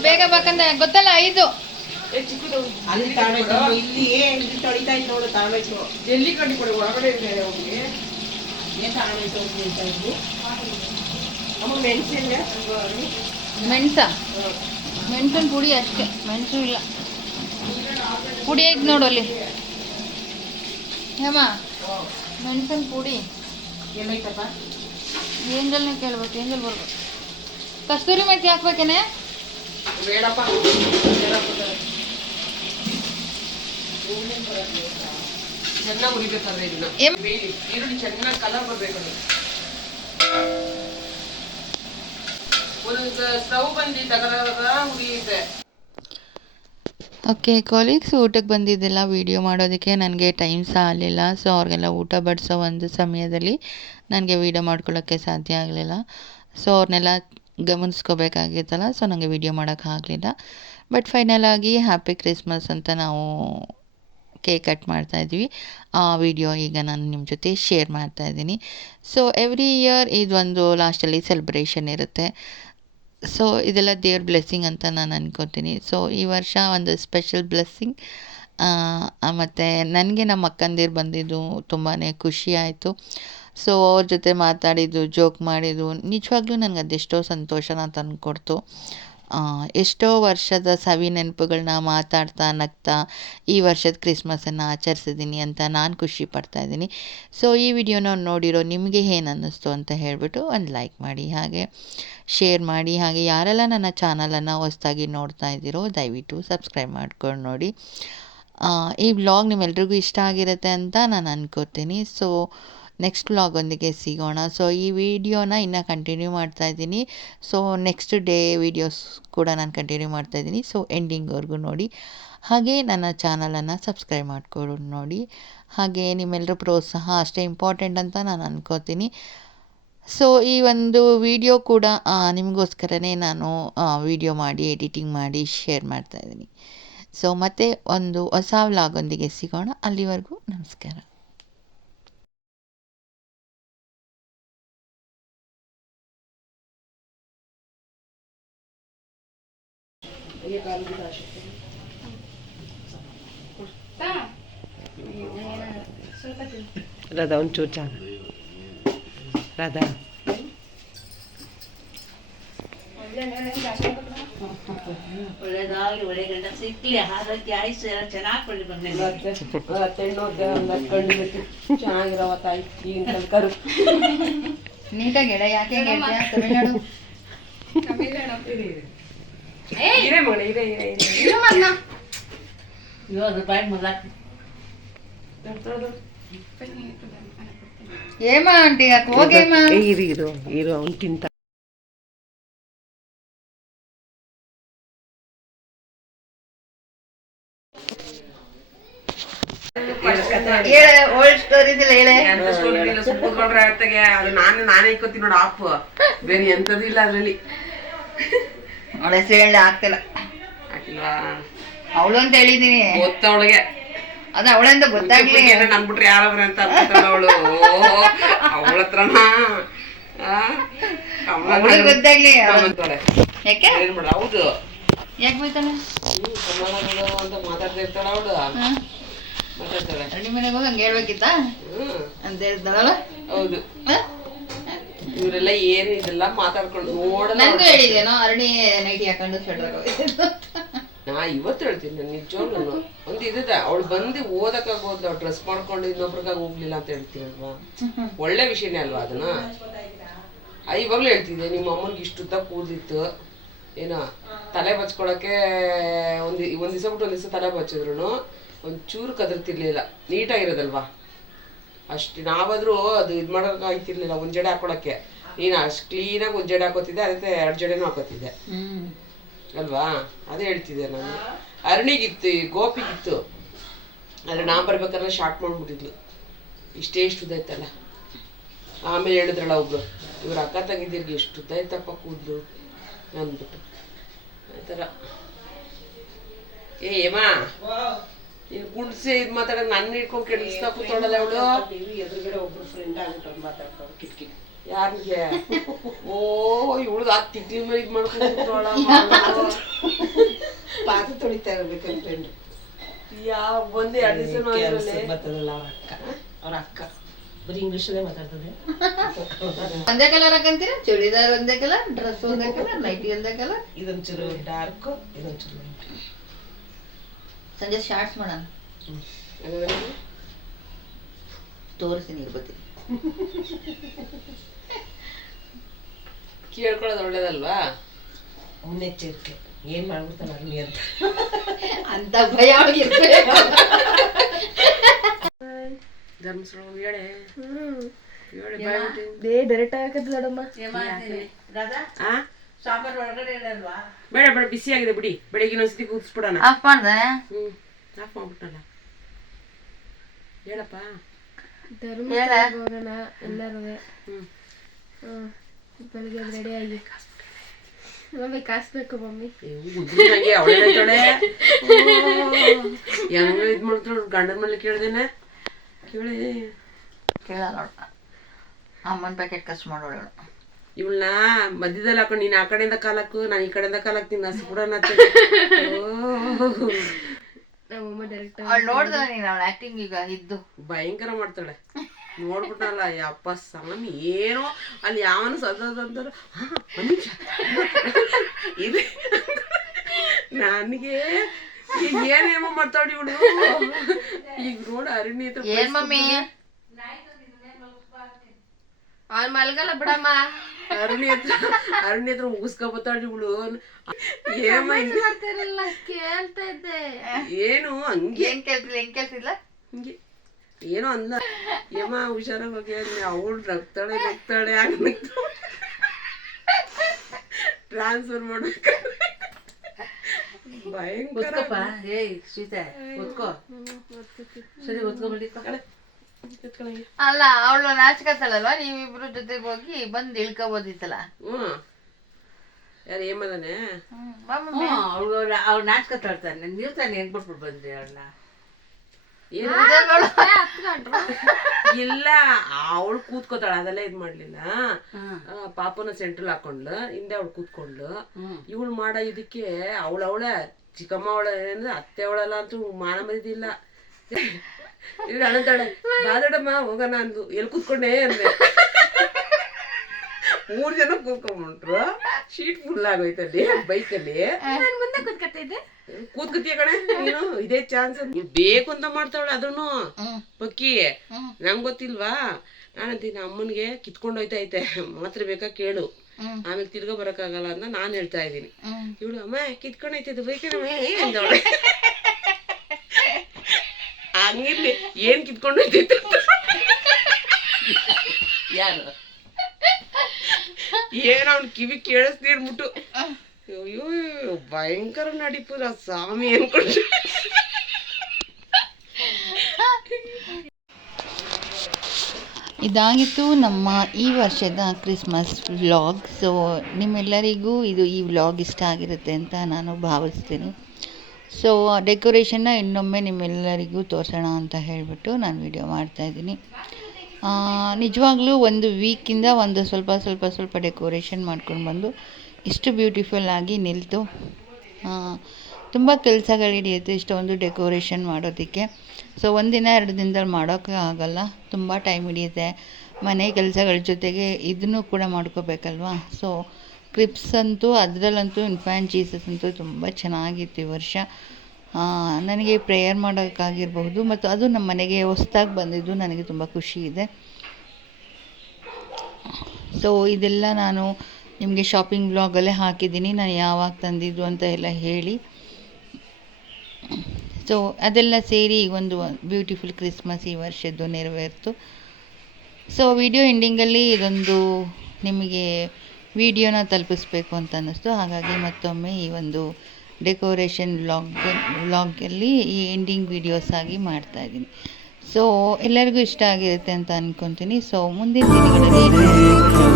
ಬೇಗ ಬೇಕಂದ್ರೆ ಗೊತ್ತಲ್ಲ 5. ಚಿಕ್ಕದು ಅಲ್ಲಿ ತಾಣಾಯ್ತು ಇಲ್ಲಿ ತೊಳಿತಾ ಇತ್ತು ನೋಡು ತಾಣಾಯ್ತು. ಎಲ್ಲಿ ಕಟ್ಟಿ ಕೊಡಿ ಒಳಗಡೆ ಇದೆ ಅವ್ರಿಗೆ. ಏನ್ ತಾಣಾಯ್ತು ಅಂತ ಹೇಳ್ತಾ ಇದ್ವಿ. ಅಮ್ಮ ಮೆಣಸಿನ ಮೆಣಸಿನ ಪುಡಿ ಅಷ್ಟೇ, ಮೆಣಸು ಇಲ್ಲ. ಪುಡಿ ಐತೆ ನೋಡು ಅಲ್ಲಿ ಹೇಮ, ಮೆಣಸಿನ ಪುಡಿ ಎಲ್ಲೈತಪ್ಪ? ಏಂಜಲ್ನೇ ಕೇಳ್ಬೇಕು, ಏಂಜಲ್ ಬರ್ಬೇಕು. ಕಸ್ತೂರಿ ಮೆಣಸಿ ಹಾಕ್ಬೇಕೇನೆ? ಬೇಡಪ್ಪ. ಚೆನ್ನಾಗಿ ಹುರಿಬೇಕಾದ್ರೆ ಇದನ್ನ ಈರುಳ್ಳಿ ಚೆನ್ನಾಗಿ ಕಲರ್ ಬರ್ಬೇಕದು. ಒಂದು ಸ್ಟವ್ ಬಂದು ತಗರಾಗ ಹುರಿಯುತ್ತೆ. ಓಕೆ, ಕೊಲೀಗ್ಸ್ ಊಟಕ್ಕೆ ಬಂದಿದ್ದೆಲ್ಲ ವೀಡಿಯೋ ಮಾಡೋದಕ್ಕೆ ನನಗೆ ಟೈಮ್ ಸಹ ಆಗಲಿಲ್ಲ. ಸೊ ಅವ್ರಿಗೆಲ್ಲ ಊಟ ಬಡಿಸೋ ಒಂದು ಸಮಯದಲ್ಲಿ ನನಗೆ ವೀಡಿಯೋ ಮಾಡ್ಕೊಳ್ಳೋಕ್ಕೆ ಸಾಧ್ಯ ಆಗಲಿಲ್ಲ. ಸೊ ಅವ್ರನ್ನೆಲ್ಲ ಗಮನಿಸ್ಕೋಬೇಕಾಗಿತ್ತಲ್ಲ, ಸೊ ನನಗೆ ವೀಡಿಯೋ ಮಾಡೋಕ್ಕಾಗಲಿಲ್ಲ. ಬಟ್ ಫೈನಲ್ ಆಗಿ ಹ್ಯಾಪಿ ಕ್ರಿಸ್ಮಸ್ ಅಂತ ನಾವು ಕೇಕ್ ಕಟ್ ಮಾಡ್ತಾಯಿದ್ವಿ. ಆ ವಿಡಿಯೋ ಈಗ ನಾನು ನಿಮ್ಮ ಜೊತೆ ಶೇರ್ ಮಾಡ್ತಾಯಿದ್ದೀನಿ. ಸೊ ಎವ್ರಿ ಇಯರ್ ಇದೊಂದು ಲಾಸ್ಟಲ್ಲಿ ಸೆಲೆಬ್ರೇಷನ್ ಇರುತ್ತೆ. ಸೊ ಇದೆಲ್ಲ ದೇವ್ರ ಬ್ಲೆಸ್ಸಿಂಗ್ ಅಂತ ನಾನು ಅನ್ಕೋತೀನಿ. ಸೊ ಈ ವರ್ಷ ಒಂದು ಸ್ಪೆಷಲ್ ಬ್ಲೆಸ್ಸಿಂಗ್. ಮತ್ತು ನನಗೆ ನಮ್ಮ ಅಕ್ಕಂದಿರು ಬಂದಿದ್ದು ತುಂಬಾ ಖುಷಿ ಆಯಿತು. ಸೊ ಅವ್ರ ಜೊತೆ ಮಾತಾಡಿದ್ದು, ಜೋಕ್ ಮಾಡಿದ್ದು ನಿಜವಾಗ್ಲೂ ನನಗೆ ಅದೆಷ್ಟೋ ಸಂತೋಷನ ತಂದುಕೊಡ್ತು. ಎಷ್ಟೋ ವರ್ಷದ ಸವಿ ನೆನಪುಗಳನ್ನ ಮಾತಾಡ್ತಾ ನಗ್ತಾ ಈ ವರ್ಷದ ಕ್ರಿಸ್ಮಸನ್ನು ಆಚರಿಸಿದ್ದೀನಿ ಅಂತ ನಾನು ಖುಷಿ ಪಡ್ತಾಯಿದ್ದೀನಿ. ಸೊ ಈ ವಿಡಿಯೋನ ನೋಡಿರೋ ನಿಮಗೆ ಏನು ಅನ್ನಿಸ್ತು ಅಂತ ಹೇಳಿಬಿಟ್ಟು ಒಂದು ಲೈಕ್ ಮಾಡಿ, ಹಾಗೆ ಶೇರ್ ಮಾಡಿ. ಹಾಗೆ ಯಾರೆಲ್ಲ ನನ್ನ ಚಾನಲನ್ನು ಹೊಸದಾಗಿ ನೋಡ್ತಾ ಇದ್ದೀರೋ ದಯವಿಟ್ಟು ಸಬ್ಸ್ಕ್ರೈಬ್ ಮಾಡ್ಕೊಂಡು ನೋಡಿ. ಈ ವ್ಲಾಗ್ ನಿಮ್ಮೆಲ್ರಿಗೂ ಇಷ್ಟ ಆಗಿರುತ್ತೆ ಅಂತ ನಾನು ಅನ್ಕೋತೀನಿ. ಸೊ ನೆಕ್ಸ್ಟ್ ವ್ಲಾಗೊಂದಿಗೆ ಸಿಗೋಣ. ಸೊ ಈ ವಿಡಿಯೋನ ಇನ್ನೂ ಕಂಟಿನ್ಯೂ ಮಾಡ್ತಾಯಿದ್ದೀನಿ. ಸೊ ನೆಕ್ಸ್ಟ್ ಡೇ ವೀಡಿಯೋಸ್ ಕೂಡ ನಾನು ಕಂಟಿನ್ಯೂ ಮಾಡ್ತಾಯಿದ್ದೀನಿ. ಸೊ ಎಂಡಿಂಗ್ವರೆಗೂ ನೋಡಿ, ಹಾಗೆ ನನ್ನ ಚಾನಲನ್ನು ಸಬ್ಸ್ಕ್ರೈಬ್ ಮಾಡ್ಕೊಂಡು ನೋಡಿ. ಹಾಗೆ ನಿಮ್ಮೆಲ್ಲರ ಪ್ರೋತ್ಸಾಹ ಅಷ್ಟೇ ಇಂಪಾರ್ಟೆಂಟ್ ಅಂತ ನಾನು ಅನ್ಕೋತೀನಿ. ಸೊ ಈ ಒಂದು ವಿಡಿಯೋ ಕೂಡ ನಿಮಗೋಸ್ಕರನೇ ನಾನು ವಿಡಿಯೋ ಮಾಡಿ ಎಡಿಟಿಂಗ್ ಮಾಡಿ ಶೇರ್ ಮಾಡ್ತಾಯಿದ್ದೀನಿ. ಸೊ ಮತ್ತೆ ಒಂದು ಹೊಸ ವ್ಲಾಗೊಂದಿಗೆ ಸಿಗೋಣ. ಅಲ್ಲಿವರೆಗೂ ನಮಸ್ಕಾರ. ರಾಧಾ ಒಂಚೂರು ಚಾ. ರಾಧಾ ಒಳ್ಳೇದಾಗ್ಲಿ, ಒಳ್ಳೆ ಗಂಡ ಸಿಕ್ಲಿ, ಆರೋಗ್ಯ ಆಯುಷ್ಯ ಎಲ್ಲ ಚೆನ್ನಾಗಿ ಕೊಳ್ಳಿ ಬಂದ. ಚೆನ್ನಾಗಿರವ ತಾಯಿ ಈಗಿನ ಕಲ್ಕರು ನೀಟಾಗಿ ಎಡ ಯಾಕೆ ತಮಿಳ್ನಾಡು ಇರೇ ಮಗಳೆ ಇರೇ ₹50 ಮೊದಲಾಕ ಏಮ ಆಂಟಿ ಹೋಗೇಮ ಇರು ಅವ್ನು ತಿಂತ. ಓಲ್ಡ್ ಸ್ಟೋರಿ ಹೇಳೆ. ಅದು ನಾನೇ ಇಕ್ಕೋತೀನಿ ನೋಡು ಆಪ್. ಬೇರೆ ಎಂತದ್ದು ಇಲ್ಲ ಅದ್ರಲ್ಲಿ. ಅವಳ ಹೆಸರು ಹೇಳಿ ಆಗ್ತಿಲ್ಲ. ಹಾಕಿಲ್ವಾ? ಅವಳು ಅಂತ ಹೇಳಿದೀನಿ, ಗೊತ್ತ ಅವಳಿಗೆ. ಅದು ಅವಳೆಂತ ಗೊತ್ತಾಗ್ಲಿ. ನನ್ಬಿಟ್ರೆ ಯಾರವ್ರ ಅಂತ ಅನ್ಕೊಂತಾಳ ಅವಳು. ಅವಳ ಹತ್ರನಾ ಗೊತ್ತಾಗ್ಲಿ. ಯಾಕೆ ಹೌದು, ಯಾಕೆ ಬೈತಾಳೆ ಅಂತ ಮಾತಾಡ್ತಾ ಇರ್ತಾಳ ಅವಳು. ಮಾತಾಡ್ತಾಳೆ. ಅಡಿ ಮನೆಗೆ ಹೋಗಿ ಹಂಗೆ ಹೇಳ್ಬೇಕಿತ್ತ ಅಂತ ಹೇಳ್ತಾಳಲ್ಲ. ಹೌದು, ಇವರೆಲ್ಲ ಏನು ಇದೆಲ್ಲ ಮಾತಾಡ್ಕೊಂಡು ನೋಡಲ್ಲ. ನಂಗೂ ಹೇಳಿದೇನೋ ಅರಳಿ ನೈಟಿ ಹಾಕೊಂಡು ಶೆಡ್ರಾಗ ನಾ ಇವತ್ತು ಹೇಳ್ತೀನಿ ನಾನು ನಿಜವಾಗ್ಲೂ ಒಂದು ಇದಿದೆ, ಅವಳು ಬಂದು ಓದಕ್ಕಾಗೋದು ಡ್ರೆಸ್ ಮಾಡ್ಕೊಂಡು ಇನ್ನೊಬ್ರಿಗಾಗಿ ಹೋಗ್ಲಿಲ್ಲ ಅಂತ ಹೇಳ್ತೀನಲ್ವಾ, ಒಳ್ಳೆ ವಿಷಯನೇ ಅಲ್ವಾ ಅದನ್ನ. ಇವಾಗಲೂ ಹೇಳ್ತಿದ್ದೆ ನಿಮ್ಮ ಅಮ್ಮನಿಗೆ ಇಷ್ಟುದ್ದ ಕೂದಿತ್ತು ಏನೋ ತಲೆ ಬಚ್ಕೊಳಕ್ಕೆ ಒಂದು ದಿವಸ ಬಿಟ್ಟು ಒಂದು ದಿವಸ ತಲೆ ಬಚ್ಚಿದ್ರು ಒಂಚೂರು ಕದರ್ತಿರ್ಲಿಲ್ಲ, ನೀಟಾಗಿರೋದಲ್ವಾ ಅಷ್ಟು. ನಾವಾದ್ರೂ ಅದು ಇದು ಮಾಡೋಕೆ ಆಗ್ತಿರ್ಲಿಲ್ಲ, ಒಂದು ಜಡೆ ಹಾಕೊಳಕ್ಕೆ. ನೀನು ಅಷ್ಟು ಕ್ಲೀನಾಗಿ ಒಂದು ಜಡೆ ಹಾಕೋತಿದ್ದೆ, ಅದಕ್ಕೆ 2 ಜಡೆನೂ ಹಾಕೋತಿದ್ದೆ ಅಲ್ವಾ. ಅದೇ ಹೇಳ್ತಿದ್ದೆ ನಾನು. ಅರುಣಿಗಿತ್ತು, ಗೋಪಿಗಿತ್ತು, ಆದರೆ ನಾ ಬರ್ಬೇಕಾದ್ರೆ ಶಾರ್ಟ್ ಮಾಡ್ಬಿಟ್ಟಿದ್ಲು, ಇಷ್ಟೇ ಉದ್ದೈತಲ್ಲ. ಆಮೇಲೆ ಹೇಳಿದ್ರಲ್ಲ ಒಬ್ರು, ಇವ್ರ ಅಕ್ಕ ತಂಗಿದ್ದೀರಿಗೆ ಎಷ್ಟು ಉದ್ದೈತಪ್ಪ ಕೂದಲು ಅಂದ್ಬಿಟ್ಟು ಆ ಥರ. ಏಮಾ ನೀನು ಕುಡ್ಸಿ ಇದು ಮಾತಾಡೋದು ನನ್ನ ಇಟ್ಕೊಂಡು ಕೆಡಿಸ್ತಾ ಕೂತ್ಕೊಳ್ಳಲ್ಲ ಅವಳು. ಎದುರುಗಡೆ ಒಬ್ರು ಫ್ರೆಂಡ್ ಆಗ್ಬಿಟ್ಟು ಮಾತಾಡ್ತಾರೆ ಕಿಟ್ಕಿಟ್. ಯಾರಿಗೆ? ಓ ಇವಳು ಆ ತಿಗ್ಲಿ ಮೇಲೆ ಇದು ಮಾಡ್ಕೊಂಡು ಪಾತ್ರೆ ತೊಳಿತಾ ಇರ್ಬೇಕು ಫ್ರೆಂಡ್. ಯಾವ ಬಂದು 2 ದಿವಸ ಬರ್ತದಲ್ಲ ಅವ್ರ ಅಕ್ಕ ಬರೀ ಇಂಗ್ಲೀಷಲ್ಲೇ ಮಾತಾಡ್ತದೆ. ಒಂದೇ ಕಲರ್ ಹಾಕಂತೀರಾ? ಚೂಡಿದಾರ್ ಒಂದೇ ಕಲರ್, ಡ್ರೆಸ್ ಒಂದೇ ಕಲರ್, ನೈಟಿ ಒಂದೇ ಕಲರ್. ಇದೊಂಚೂರು ಡಾರ್ಕ್, ಇದೊಂಚೂರು ಲೈಟ್. ಸಂಜೆ ಶಾರ್ಟ್ಸ್ ಮಾಡೋಣ, ತೋರಿಸಿ ನೀವು ಗೊತ್ತಿ. ಕೇಳ್ಕೊಳ್ಳೋದು ಒಳ್ಳೇದಲ್ವಾ? ಮುನ್ನೆಚ್ಚರಿಕೆ ಏನ್ ಮಾಡ್ಬಿಡ್ತಾನೆ ಅರ್ಮಿ ಅಂತ ಅಂತ ಭಯ ಅವ್ಳಿಗಿರ್ಬೇಕು. ಧರ್ಮಸ್ಥಳ ಹೇಳೆ ಡೈರೆಕ್ಟ್ ಆಗತ್ತೆ ದೊಡ್ಡಮ್ಮ. ಸಾಂಬಾರ್ ಒಳಗಡೆ ಇಡಲ್ವಾ? ಬೇಡ ಬೇಡ, ಬಿಸಿ ಆಗಿದೆ ಬಿಡಿ. ಬೆಳಿಗ್ಗೆ ಇನ್ನೊಂದ್ಸತಿ ಕೂದಿಸ್ಬಿಡೋಣ. ಆಫ್ ಮಾಡ್ದೆ? ಆಫ್ ಮಾಡ್ಬಿಟ್ಟಲ್ಲ. ಹೇಳಪ್ಪ. ಧರ್ಮಸ್ಥಳಕ್ಕೆ ಹೋಗೋಣ ಎಲ್ಲರೂ. ಬೆಳಿಗ್ಗೆ ರೆಡಿ ಆಗಿ ಮಮ್ಮಿ ಕಾಸ್ಬೇಕು ಮಮ್ಮಿ. ಅವಳೆ ಹೆಂಗ ಇದ್ ಮಾಡ್ತಾಳ ಗಂಡನ ಮೇಲೆ ಕೇಳ್ದೇನೆ ಕೇಳಿ ಕೇಳ ನೋಡ. ಅಮ್ಮನ ಪ್ಯಾಕೆಟ್ ಖರ್ಚು ಮಾಡೋಳು ಇವಳನ್ನ ಮಧ್ಯದಲ್ಲಿ ಹಾಕೊಂಡು ನೀನ್ ಆ ಕಡೆಯಿಂದ ಕಾಲಕ್ಕು, ನಾನು ಈ ಕಡೆಯಿಂದ ಕಾಲಾಕ್ತೀನಿ, ಹಸು ಕೂಡ ಅವಳು ನೋಡ್ದ ನೀನ್ ಅವಳ ಆಕ್ಟಿಂಗ್ ಈಗ ಇದ್ದು ಭಯಂಕರ ಮಾಡ್ತಾಳೆ. ನೋಡ್ಬಿಟ್ಟಲ್ಲ ಯಪ್ಪ ಸ್ವಾಮಿ, ಏನೋ ಅಲ್ಲಿ ಯಾವನು ಸದಂತಾರ ಇದೆ ನನಗೆ ಈಗ ಏನೇನೋ ಮಾಡ್ತಾಳ ಇವಳು. ಈಗ ನೋಡ ಅರಣ್ಯ ಏನ್ ಮಮ್ಮಿ ಅವ್ನ ಮಲ್ಗಲ್ಲ ಬಿಡಮ್ಮ. ಅರಣ್ಯ ಹತ್ರ ಮುಗಿಸ್ಕೊಬತ್ತಾಳ ಇವಳು. ಕೇಳ್ತಾ ಇದ್ದೆ ಏನು ಹಂಗೆ ಏನ್ ಕೇಳ್ತಿಲ್ಲ, ಹೆಂಗ್ ಕೇಳ್ತಿಲ್ಲ ಹಿಂಗೆ ಏನೋ ಅಂದ. ಏಮ ಹುಷಾರಾಗಿ ಹೋಗಿ ಅವಳು ನಗ್ತಾಳೆ ಹಂಗ ಟ್ರಾನ್ಸ್ಫರ್ ಮಾಡ್ಬೇಕ ಭಯಂಕರ. ಏಯ್ ಶ್ರೀತೆ ಓದ್ಕೋ, ಸರಿ ಓದ್ಕೊಂಬಿಡಿ. ಅಲ್ಲ ಅವಳು ನಾಚಿಕತ್ತಳಲ್ವಾ, ನೀವಿಬ್ರು ಜೊತೆಗೆ ಹೋಗಿ ಬಂದ್ ಇಳ್ಕೋಬೋದಿತ್ತಲ್ಲ. ಯಾರು ಏಮದಾನೆ ಅವ್ಳು ನಾಚ್ಕೊತಾಳ್ತಾನೆ, ನೀವು ತಾನೆ ಹೆಂಗ್ ಬಿಟ್ಬಿಟ್ಟು ಬಂದ್ರಿ ಅವಳನ್ನ? ಇಲ್ಲ ಅವಳು ಕೂತ್ಕೋತಾಳ, ಅದೆಲ್ಲ ಇದ್ ಮಾಡ್ಲಿಲ್ಲ. ಪಾಪನ ಸೆಂಟ್ರಲ್ ಹಾಕೊಂಡ್ಲು, ಹಿಂದೆ ಅವಳು ಕೂತ್ಕೊಂಡ್ಲು. ಇವಳು ಮಾಡೋ ಇದಕ್ಕೆ ಅವಳವಳೆ ಚಿಕ್ಕಮ್ಮ ಅವಳ ಏನಂದ್ರೆ ಅತ್ತೆ ಅವಳಲ್ಲ ಅಂತೂ ಮಾನ ಮರಿದಿಲ್ಲ. ಇವ್ರು ಅಣತಾಳೆ, ಬಾದಡಮ್ಮ ಹೋಗೋಣ ಅಂದು. ಎಲ್ಲಿ ಕೂತ್ಕೊಂಡೆ ಅಂದೆ. 3 ಜನ ಕೂತ್ಕೊಂಡ್ಬಿಟ್ರು. ಶೀಟ್ ಫುಲ್ ಆಗೋಯ್ತಲ್ಲಿ ಬೈಕಲ್ಲಿ. ಮುಂದೆ ಕೂತ್ಕೊತಿದ್ದೆ, ಕೂತ್ಕತಿಯ ಕಣೆ ನೀನು, ಇದೇ ಚಾನ್ಸ್ ಬೇಕು ಅಂತ ಮಾಡ್ತಾವಳೆ. ಅದನ್ನು ಪಕ್ಕಿ ನಂಗೆ ಗೊತ್ತಿಲ್ವಾ, ನಾನಂತೀನಿ ಅಮ್ಮನಿಗೆ ಕಿತ್ಕೊಂಡು ಹೋಯ್ತೈತೆ, ಮಾತ್ರ ಬೇಕಾ ಕೇಳು, ಆಮೇಲೆ ತಿರ್ಗಾ ಬರಕ್ಕಾಗಲ್ಲ ಅಂತ ನಾನು ಹೇಳ್ತಾ ಇದ್ದೀನಿ. ಇವಳು ಅಮ್ಮ ಕಿತ್ಕೊಂಡೈತೆ ಬೈಕಣಮ್ಮೆ ಅಂದವಳೆ. ಹಂಗಿರ್ಲಿ ಏನ್ ಕಿತ್ಕೊಂಡು ಹೋಯ್ತೈತೆ ಯಾರು ಏನ್ ಅವ್ನ ಕಿವಿ ಕೇಳಿಸ್ತಿರ್ಬಿಟ್ಟು ಅಯ್ಯೋ ಭಯಂಕರ ನಡಿಪುರ ಸ್ವಾಮಿ ಅನ್ಕೊಂಡು. ಇದಾಗಿತ್ತು ನಮ್ಮ ಈ ವರ್ಷದ ಕ್ರಿಸ್ಮಸ್ ವ್ಲಾಗ್. ಸೊ ನಿಮ್ಮೆಲ್ಲರಿಗೂ ಈ ವ್ಲಾಗ್ ಇಷ್ಟ ಆಗಿರುತ್ತೆ ಅಂತ ನಾನು ಭಾವಿಸ್ತೀನಿ. ಸೊ ಡೆಕೋರೇಷನ್ನ ಇನ್ನೊಮ್ಮೆ ನಿಮ್ಮೆಲ್ಲರಿಗೂ ತೋರಿಸೋಣ ಅಂತ ಹೇಳಿಬಿಟ್ಟು ನಾನು ವಿಡಿಯೋ ಮಾಡ್ತಾಯಿದ್ದೀನಿ. ನಿಜವಾಗ್ಲೂ ಒಂದು ವೀಕಿಂದ ಒಂದು ಸ್ವಲ್ಪ ಡೆಕೋರೇಷನ್ ಮಾಡ್ಕೊಂಡು ಬಂದು ಇಷ್ಟು ಬ್ಯೂಟಿಫುಲ್ ಆಗಿ ನಿಲ್ತು. ತುಂಬ ಕೆಲಸಗಳು ಹಿಡಿಯುತ್ತೆ ಇಷ್ಟೊಂದು ಡೆಕೋರೇಷನ್ ಮಾಡೋದಕ್ಕೆ. ಸೊ 1 ದಿನ 2 ದಿನದಲ್ಲಿ ಮಾಡೋಕ್ಕೆ ಆಗಲ್ಲ, ತುಂಬ ಟೈಮ್ ಹಿಡಿಯುತ್ತೆ. ಮನೆ ಕೆಲಸಗಳ ಜೊತೆಗೆ ಇದನ್ನು ಕೂಡ ಮಾಡ್ಕೋಬೇಕಲ್ವ. ಸೊ ಕ್ರಿಪ್ಸ್ ಅಂತೂ ಅದರಲ್ಲಂತೂ ಇನ್ಫ್ಯಾಂಟ್ ಜೀಸಸ್ ಅಂತೂ ತುಂಬ ಚೆನ್ನಾಗಿತ್ತು ಈ ವರ್ಷ. ನನಗೆ ಪ್ರೇಯರ್ ಮಾಡೋಕ್ಕಾಗಿರಬಹುದು ಮತ್ತು ಅದು ನಮ್ಮ ಮನೆಗೆ ಹೊಸ್ದಾಗಿ ಬಂದಿದ್ದು ನನಗೆ ತುಂಬ ಖುಷಿ ಇದೆ. ಸೊ ಇದೆಲ್ಲ ನಾನು ನಿಮಗೆ ಶಾಪಿಂಗ್ ಬ್ಲಾಗಲ್ಲೇ ಹಾಕಿದ್ದೀನಿ, ನಾನು ಯಾವಾಗ ತಂದಿದ್ದು ಅಂತ ಎಲ್ಲ ಹೇಳಿ. ಸೊ ಅದೆಲ್ಲ ಸೇರಿ ಒಂದು ಬ್ಯೂಟಿಫುಲ್ ಕ್ರಿಸ್ಮಸ್ ಈ ವರ್ಷದ್ದು ನೆರವೇರಿತು. ಸೊ ವಿಡಿಯೋ ಎಂಡಿಂಗಲ್ಲಿ ಇದೊಂದು ನಿಮಗೆ ವಿಡಿಯೋನ ತಲುಪಿಸ್ಬೇಕು ಅಂತ ಅನ್ನಿಸ್ತು, ಹಾಗಾಗಿ ಮತ್ತೊಮ್ಮೆ ಈ ಒಂದು ಡೆಕೋರೇಷನ್ ವ್ಲಾಗಲ್ಲಿ ಈ ಎಂಡಿಂಗ್ ವೀಡಿಯೋಸ್ ಆಗಿ ಮಾಡ್ತಾಯಿದ್ದೀನಿ. ಸೊ ಎಲ್ಲರಿಗೂ ಇಷ್ಟ ಆಗಿರುತ್ತೆ ಅಂತ ಅಂದ್ಕೊತೀನಿ. ಸೊ ಮುಂದಿನ ದಿನಗಳಲ್ಲಿ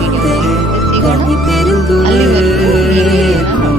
ವಿಡಿಯೋ ಸಿಗೋಣ. ಅಲ್ಲಿವರೆಗೂ